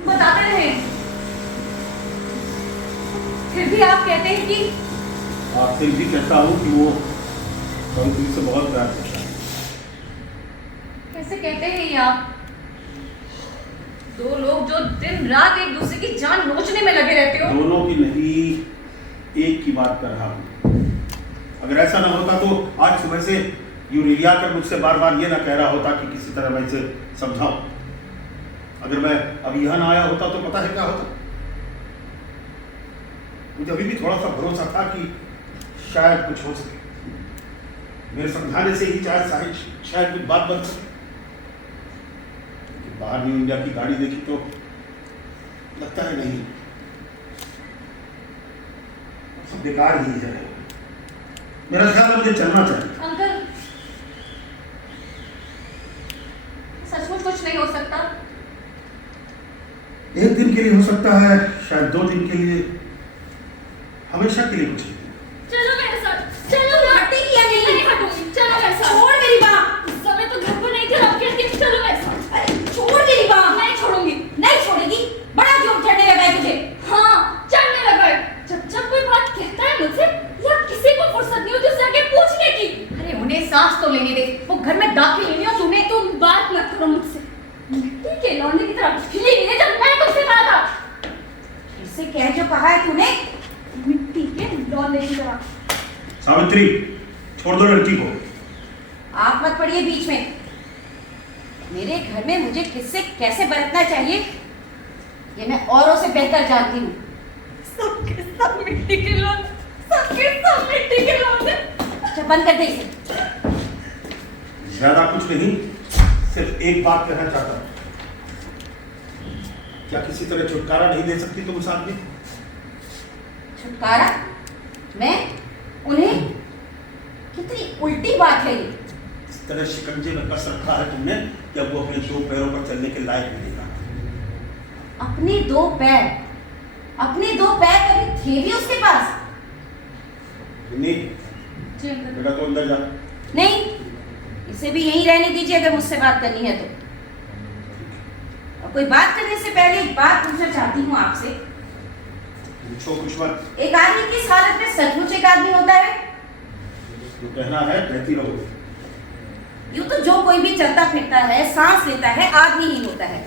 बताते रहे, फिर भी आप कहते हैं कि और फिर भी कहता हूँ कि वो सावित्री से बहुत प्यार करता है। कैसे कहते हैं ये आप? दो लोग जो दिन रात एक दूसरे की जान नोचने में लगे रहते हो। दोनों की नहीं, एक की बात कर रहा हूँ। अगर ऐसा ना होता तो आज सुबह से यूं रिया कर मुझसे बार बार ये ना कह रहा होता कि किसी तरह मैं इसे समझाऊं। अगर मैं अभी यहाँ ना आया होता तो पता है क्या होता? मुझे अभी भी थोड़ा सा भरोसा था कि शायद कुछ हो सके, मेरे समझाने से ही शायद कुछ बात बन सके। बाहर न्यू इंडिया की गाड़ी देखी तो लगता है नहीं, सब बेकार ही है। मेरा ख्याल है मुझे चलना चाहिए। अंकल, सचमुच कुछ नहीं हो सकता? एक दिन के लिए हो सकता है, शायद 2 दिन के लिए, हमेशा के लिए कुछ नहीं। चलो मेरे साथ, चलो। हटती किया नहीं? नहीं हटूंगी, चलो मेरे साथ। छोड़ मेरी बाँ। उस समय तो घर पर नहीं थे, अब कहती हूँ चलो मेरे साथ। अरे छोड़ मेरी बाँ। नहीं छोड़ूंगी। नहीं छोड़ेगी? बड़ा जोर चढ़ने लगा है तुझे। हाँ, चढ़ने लगा है। जब कोई बात कहता है मुझसे या किसी को फुर्सत नहीं होती उससे आके पूछने की। अरे उन्हें सांस तो लेने दे, वो घर में दाखिल नहीं हो। तुम बात मत करो मुझसे। मिट्टी के लौंडे की तरह खिली नहीं है जब मैं तुझसे कहा था। इससे कह जो कहा है तूने, मिट्टी के लौंडे की तरह। सावित्री, छोड़ दो लड़की को। आप मत पड़िए बीच में। मेरे घर में मुझे किससे कैसे बरतना चाहिए ये मैं औरों से बेहतर जानती हूँ। सबके सब मिट्टी के लौंडे, सबके सब मिट्टी के लौंडे। अच्छा बंद कर दे इसे। ज्यादा कुछ नहीं, सिर्फ एक बात कहना चाहता हूँ। क्या किसी तरह छुटकारा नहीं दे सकती तुम साथ में? छुटकारा? मैं उन्हें, कितनी उल्टी बात है ये। इस तरह शिकंजे में कस रखा है तुमने कि अब वो अपने दो पैरों पर चलने के लायक नहीं रहा। अपने दो पैर कभी थे भी उसके पास? नहीं जी अंकल। बेटा तो अंदर जा। नहीं, इसे भी यहीं रहने दीजिए अगर मुझसे बात करनी है तो। और कोई बात करने से पहले एक बात पूछना चाहती हूँ आपसे। पूछो कुछ मत। एक आदमी किस हालत में सचमुच एक आदमी होता है? जो कहना है कहती रहो। यूं तो जो कोई भी चलता फिरता है, सांस लेता है, आदमी ही होता है।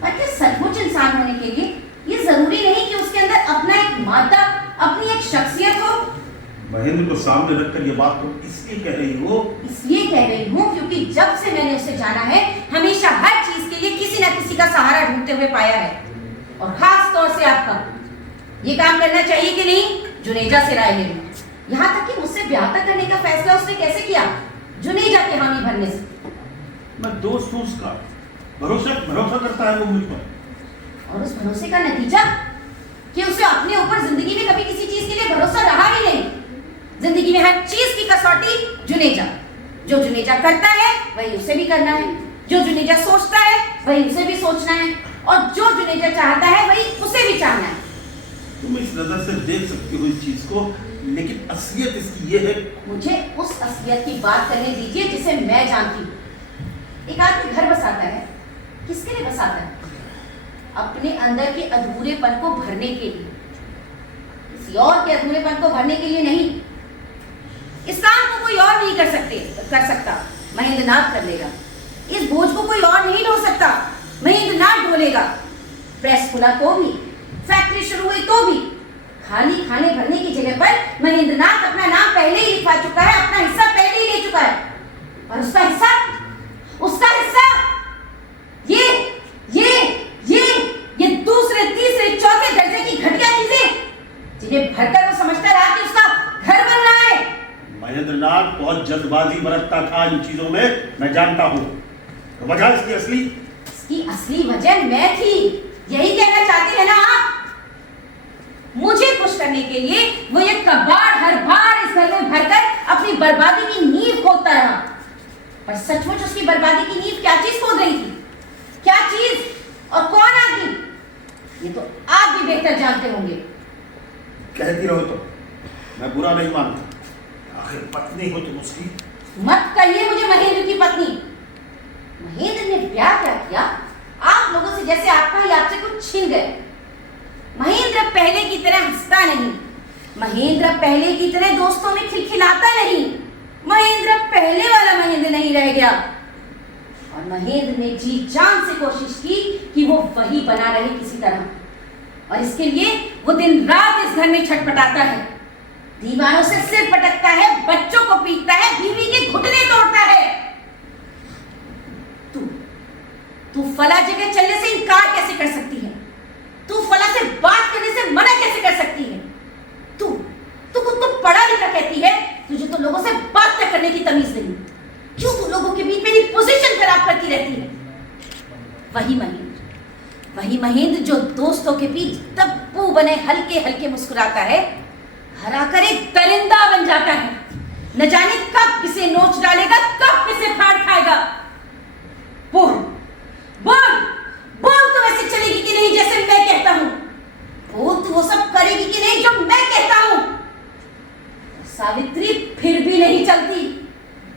पर क्या सचमुच इंसान होने के लिए ये जरूरी नहीं कि उसके अंदर अपना एक मादा, अपनी एक शख्सियत हो? महेंद्र को सामने रखकर ये बात तुम इसलिए कह रही हो? इसलिए कह रही हूँ क्योंकि जब से मैंने उसे जाना है, हमेशा हर चीज के लिए किसी ना किसी का सहारा ढूंढते हुए पाया है। और खास तौर से आपका ये काम करना चाहिए कि नहीं, जुनेजा से राय ले लूं। यहाँ तक कि मुझसे ब्याह तक करने का फैसला उसने कैसे किया? जुनेजा के हामी भरने से। मैं दोस्त हूँ उसका, भरोसा करता है वो मुझ पर। और उस भरोसे का नतीजा कि उसे अपने ऊपर जिंदगी में कभी किसी चीज के लिए भरोसा रहा ही नहीं। जिंदगी में हर चीज की कसौटी जुनेजा। जो जुनेजा करता है वही उसे भी करना है, जो जुनेजा सोचता है वही उसे भी सोचना है, और जो जुनेजा चाहता है वही उसे भी चाहना है। तुम इस नजर से देख सकती हो इस चीज को, लेकिन असलियत इसकी ये है। मुझे उस असलियत की बात करने दीजिए जिसे मैं जानती हूँ। एक आदमी घर बसाता है, किसके लिए बसाता है? अपने अंदर के अधूरेपन को भरने के लिए, किसी और के अधूरेपन को भरने के लिए नहीं। इस काम को कोई और नहीं कर सकता, महेंद्रनाथ कर लेगा। इस बोझ को कोई और नहीं ढो सकता, महेंद्रनाथ ढोलेगा। प्रेस खुला तो भी, फैक्ट्री शुरू हुई तो भी, खाली खाने भरने की जगह पर महेंद्रनाथ अपना नाम पहले ही लिखवा चुका है, अपना हिस्सा पहले ही ले चुका है। और उसका हिस्सा ये दूसरे, तीसरे, चौथे दर्जे की घटिया चीजें, जिन्हें भरकर वो समझता रहा कि उसका घर बन रहा है। महेंद्रनाथ बहुत जल्दबाजी बरतता था इन चीजों में, मैं जानता हूँ। तो वजह इसकी असली वजह मैं थी, यही कहना चाहते हैं ना आप? मुझे खुश करने के लिए वो ये कबाड़ हर बार इस घर में भरकर अपनी बर्बादी की नींव खोदता रहा। पर सचमुच उसकी बर्बादी की नींव क्या चीज खोद रही थी? क्या चीज और कौन आदमी? ये तो आप भी बेहतर जानते होंगे। कहती रहो तो मैं बुरा नहीं मानता, आखिर पत्नी हो तुम उसकी। मत कहिए मुझे महेंद्र की पत्नी। महेंद्र ने ब्याह क्या किया? आप लोगों से जैसे आपका ही आपसे कुछ छीन गए। महेंद्र पहले की तरह हंसता नहीं, महेंद्र पहले की तरह दोस्तों में खिलखिलाता नहीं, महेंद्र पहले वाला महेंद्र नहीं रह गया। और महेंद्र ने जी जान से कोशिश की कि वो वही बना रहे किसी तरह, और इसके लिए वो दिन रात इस घर में छटपटाता है, दीवारों से सिर पटकता है, बच्चों को पीटता है, बीवी के घुटने तोड़ता है। तू फला जगह चलने से इनकार कैसे कर सकती है? तू फला से बात करने से मना कैसे कर सकती है? तू खुद को पढ़ा लिखा कहती है, तुझे तो लोगों से बात न करने की तमीज नहीं। क्यों तू लोगों के बीच मेरी पोजीशन खराब करती रहती है? वही महेंद्र जो दोस्तों के बीच तब्बू बने हल्के हल्के मुस्कुराता है, घर आकर एक दरिंदा बन जाता है। न जाने कब किसे नोच डालेगा, कब किसे फाड़ खाएगा। बोल तो वैसे चलेगी कि नहीं जैसे मैं कहता हूं? बोल तू वो सब करेगी कि नहीं जो मैं कहता हूं? सावित्री फिर भी नहीं चलती,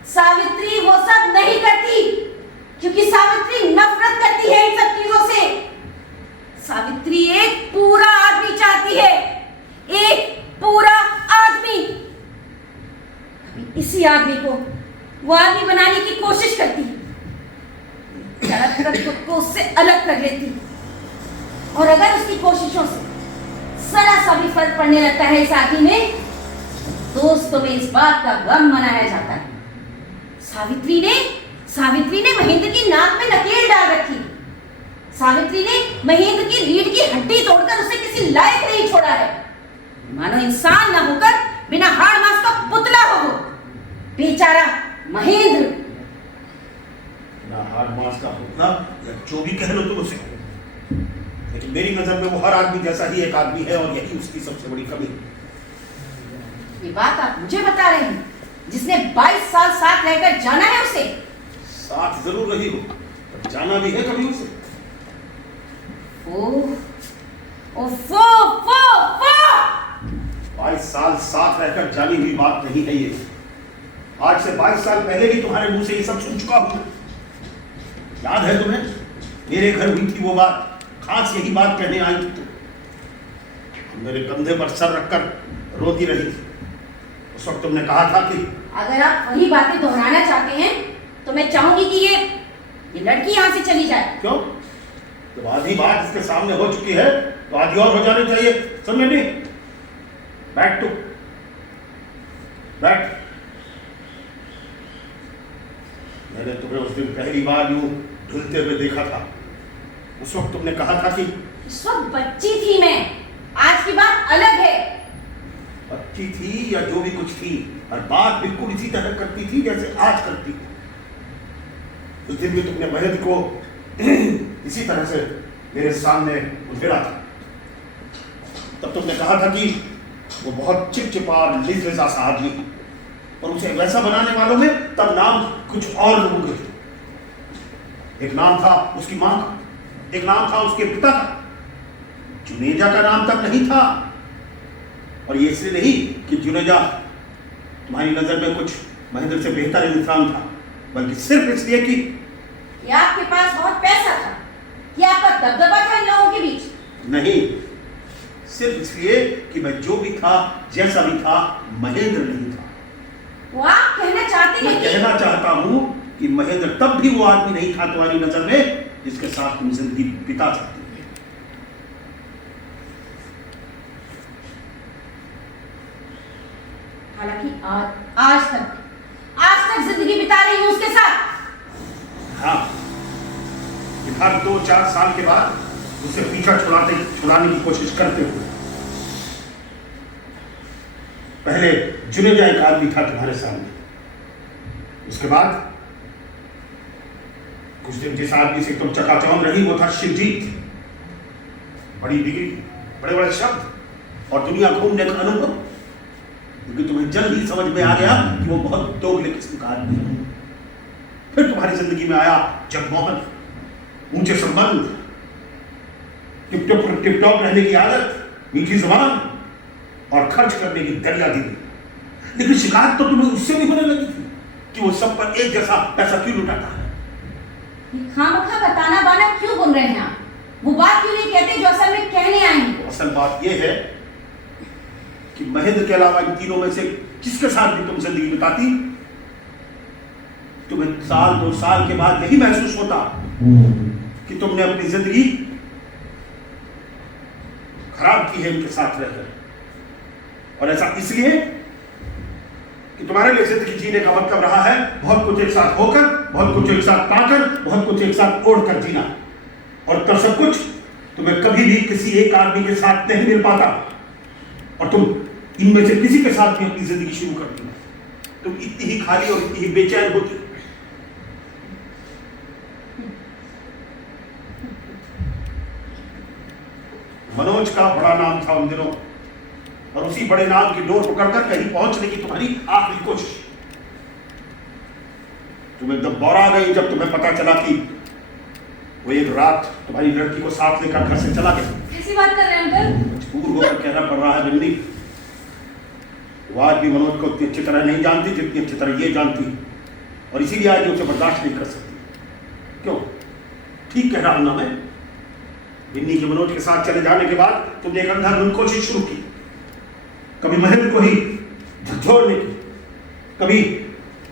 सावित्री वो सब नहीं करती, क्योंकि सावित्री नफरत करती है इन सब चीजों से। सावित्री एक पूरा आदमी चाहती है, एक पूरा आदमी। अभी इसी आदमी को वो आदमी बनाने की कोशिश करती, खुद को उससे अलग कर लेती, और अगर उसकी कोशिशों से जरा सा भी फर्क पड़ने लगता है इस आदमी में, दोस्तों में इस बात का गम मनाया जाता है। सावित्री ने महेंद्र की नाक में नकेल डाल रखी। सावित्री ने महेंद्र की रीढ़ की हड्डी तोड़कर उसे किसी लायक नहीं छोड़ा है। मानो इंसान ना होकर बिना हाड़ मांस का पुतला हो बेचारा महेंद्र। ना हाड़ मांस का पुतला या जो भी कह लो तुम उसे, लेकिन मेरी नजर में वो हर आदमी जैसा ही एक आदमी है, और यही उसकी सबसे बड़ी कमी। ये बात आप मुझे बता रहे हैं, जिसने 22 साल साथ रहकर जाना है उसे? साथ जरूर रही हो, पर जाना भी है कभी उसे। ओह, ओफो, फो, फो! 22 साल साथ रहकर जानी हुई बात नहीं है ये। आज से 22 साल पहले भी तुम्हारे मुंह से ये सब सुन चुका हूं। याद है तुम्हें? मेरे घर हुई थी वो बात, खास यही बात कहने आई थी तुम। मेरे कंधे पर सर रखकर रोती रही थी। उस वक्त तुमने कहा था कि अगर आप वही बातें दोहराना चाहते हैं तो मैं चाहूंगी कि ये लड़की यहाँ से चली जाए। क्यों? जब आधी बात इसके सामने हो चुकी है तो आधी और हो जानी चाहिए। समझे नहीं? बैठ तू, बैठ। मैंने तुम्हें उस दिन पहली बार यूं ढुलते हुए देखा था। उस वक्त तुमने कहा था कि उस वक्त बच्ची थी मैं, आज की बात अलग है। बच्ची थी या जो भी कुछ थी, और बात बिल्कुल इसी तरह करती थी जैसे आज करती है। उस दिन भी तुमने महद को इसी तरह से मेरे सामने उधेड़ा था। तब तुमने कहा था कि वो बहुत चिपचिपा और लिजलिजा सा आदमी है, और उसे वैसा बनाने वालों में तब नाम कुछ और लोगों के थे। एक नाम था उसकी मां का, एक नाम था उसके पिता का। जुनेजा का नाम तब नहीं था, और ये इसलिए नहीं कि जुनेजा तुम्हारी नजर में कुछ महेंद्र से बेहतर इंसान था, बल्कि सिर्फ इसलिए कि आपके पास बहुत पैसा था, कि आपका दबदबा था इन लोगों के बीच। नहीं, सिर्फ इसलिए कि मैं जो भी था, जैसा भी था, महेंद्र नहीं था। वो आप कहना चाहते मैं हैं कि कहना चाहता हूं कि महेंद्र तब भी वो आदमी नहीं था तुम्हारी नजर में जिसके साथ तुम जिंदगी बिता सकती थी। हालांकि आज तक जिंदगी बिता रही हूं उसके साथ। हाँ, हर 2-4 साल के बाद उसे पीछा छुड़ाने की कोशिश करते हुए। पहले जुनेजा एक आदमी था तुम्हारे सामने, उसके बाद कुछ दिन जिस आदमी से तुम चकाचौंध रही वो था शिवजीत। बड़ी डिग्री, बड़े बड़े शब्द और दुनिया घूमने का अनुभव, क्योंकि तुम्हें जल्द ही समझ में आ गया कि वो बहुत दोगले किस्म का आदमी है। फिर तुम्हारी जिंदगी में आया जगमोहन, ऊंचे संबंध, टिप-टॉप रहने की आदत, मीठी जुबान और खर्च करने की दरिया दिली। लेकिन शिकायत तो तुम्हें उससे भी होने लगी थी कि वो सब पर एक जैसा पैसा क्यों लुटाता है। खामखा का ताना बाना क्यों बुन रहे हैं आप? वो बात क्यों नहीं कहते जो असल में कहने आए हैं? असल बात यह है कि महेंद्र के अलावा इन तीनों में से जिसके साथ भी तुम जिंदगी बिताती, तुम्हें 1-2 साल के बाद यही महसूस होता कि तुमने अपनी जिंदगी खराब की है इनके साथ रहकर। और ऐसा इसलिए कि तुम्हारे लिए जिंदगी जीने का मतलब रहा है बहुत कुछ एक साथ होकर, बहुत कुछ एक साथ पाकर, बहुत कुछ एक साथ ओढ़कर जीना। और तब सब कुछ तुम्हें कभी भी किसी एक आदमी के साथ नहीं मिल पाता, और तुम इनमें से किसी के साथ भी अपनी जिंदगी शुरू करती हो। तुम इतनी ही खाली और इतनी ही बेचैन होती। मनोज का बड़ा नाम था उन दिनों, और उसी बड़े नाम की डोर पकड़कर कहीं पहुंचने की तुम्हारी आखिरी कोशिश। तुम एकदम बौरा गई जब तुम्हें पता चला कि वो एक रात तुम्हारी लड़की को साथ लेकर घर से चला गया। कैसी बात कर रहे हैं अंकल? मजबूर होकर कहना पड़ रहा है बिल्ली। वो आज भी मनोज को उतनी अच्छी तरह नहीं जानती जितनी अच्छी तरह ये जानती, और इसीलिए आज उसे बर्दाश्त नहीं कर सकती। क्यों? ठीक कह रहा हूं ना मैं? बिन्नी के मनोज के साथ चले जाने के बाद तुमने एक अंधाधुंध कोशिश शुरू की, कभी महेंद्र को ही झकझोरने की, कभी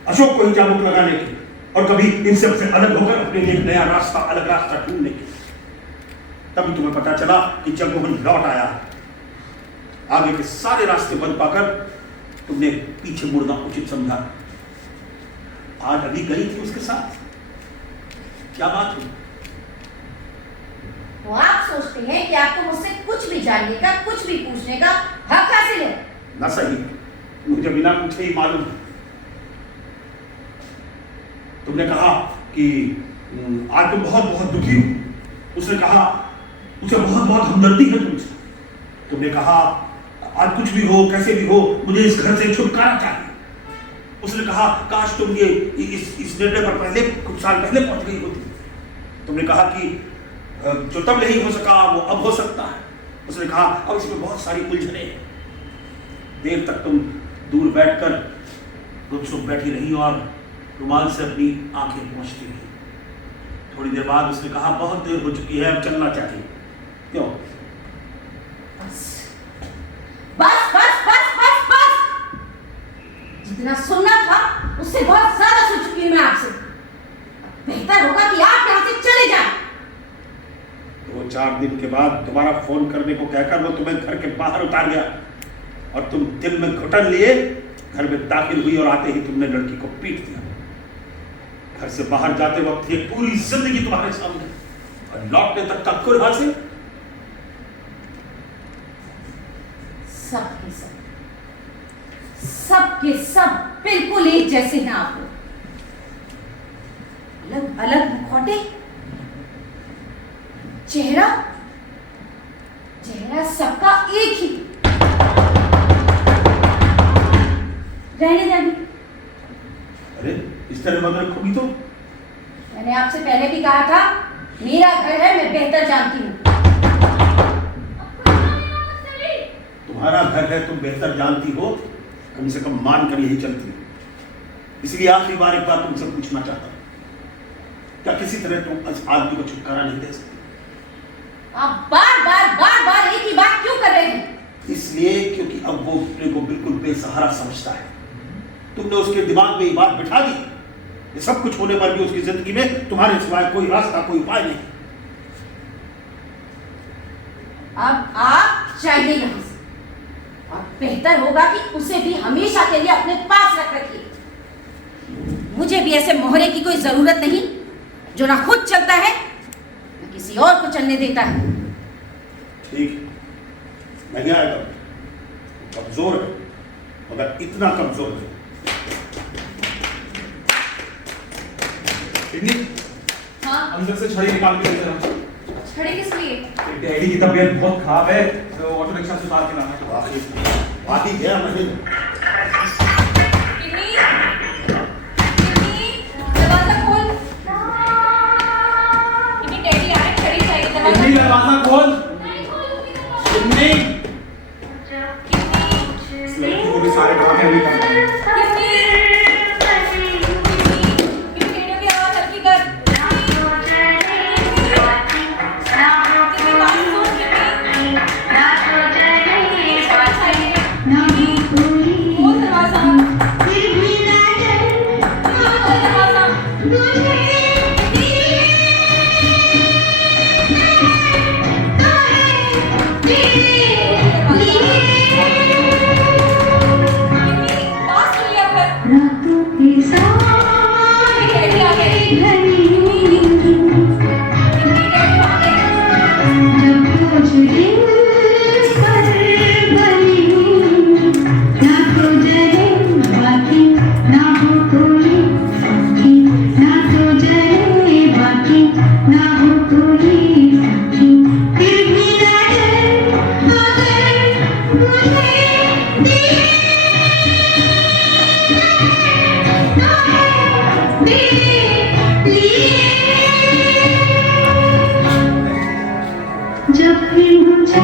अशोक को ही चाबुक लगाने की, और कभी इन सब से अलग होकर अपने लिए एक नया रास्ता, अलग रास्ता ढूंढने की। तभी तुम्हें पता चला कि जगमोहन लौट आया। आगे के सारे रास्ते बंद पाकर तुमने पीछे मुड़ना उचित समझा। आज अभी गई थी उसके साथ, क्या बात हुई? वो आप सोचते हैं कि आपको मुझसे कुछ भी जानने का, कुछ भी पूछने का हक हासिल है? ना सही, मुझे बिना पूछे ही मालूम है। तुमने कहा कि आज तुम बहुत बहुत दुखी हो। उसने कहा उसे बहुत बहुत हमदर्दी है तुमसे। तुमने कहा आज कुछ भी हो, कैसे भी हो, मुझे इस घर से छुटकारा चाहिए। उसने कहा, काश तुम ये इस निर्णय पर पहले कुछ साल पहले पहुंच गई होती। तुमने कहा कि जो तब नहीं हो सका वो अब हो सकता है। उसने कहा, अब इसमें बहुत सारी उलझने हैं। देर तक तुम दूर बैठकर गुपचुप बैठी रही और रुमाल से अपनी आंखें पोंछती रही। थोड़ी देर बाद उसने कहा, बहुत देर हो चुकी है, अब चलना चाहिए। क्यों? बस बस बस बस बस, जितना सुनना था उससे बहुत ज्यादा सुन चुकी हूं मैं आपसे। बेहतर होगा कि आप यहाँ से चले जाएं। 2-4 दिन के बाद दोबारा फोन करने को कहकर वो तुम्हें घर के बाहर उतार गया और तुम दिल में घुटन लिए घर में दाखिल हुई और आते ही तुमने लड़की को पीट दिया। घर से बाहर जाते वक्त ये पूरी जिंदगी तुम्हारे सामने और लौटने तक का कुल हासिल। सब के सब बिल्कुल एक जैसे हैं आपको। अलग अलग मुखौटे, चेहरा सबका एक ही। रहने दे। अरे इस तरह मत रखोगी तो? मैंने आपसे पहले भी कहा था, मेरा घर है, मैं बेहतर जानती हूँ। तुम्हारा घर है, तुम बेहतर जानती हो, कम से कम मान कर यही चलती हो। इसलिए आखिरी बार एक बार तुमसे पूछना चाहता हूं, क्या किसी तरह तुम इस आदमी को छुटकारा नहीं दे सकते? आप बार बार एक ही बात क्यों कर रहे हैं? इसलिए क्योंकि अब वो अपने को बिल्कुल बेसहारा समझता है। तुमने उसके दिमाग में ये बात बिठा दी। ये सब कुछ होने पर भी उसकी जिंदगी में तुम्हारे सिवाय कोई रास्ता, कोई उपाय नहीं। अब आप चाहिए यहां से, और बेहतर होगा कि उसे भी हमेशा के लिए अपने पास रख रखिए। मुझे भी ऐसे मोहरे की कोई जरूरत नहीं जो ना खुद चलता है ना किसी और को चलने देता है। ठीक, नहीं आएगा। कमजोर है, मगर इतना कमजोर है। हाँ, अंदर से छड़ी निकाल के ले चला। छड़ी किस लिए? डैडी की तबीयत बहुत खराब है, तो ऑटो रिक्शा से उतार के लाना है। बात ही गया मैं। दरवाजा खोल। डैडी आ रहे, छड़ी चाहिए। दरवाजा खोल। इस लड़की को भी सारे ड्रामे अभी करना है। जब भी मुझे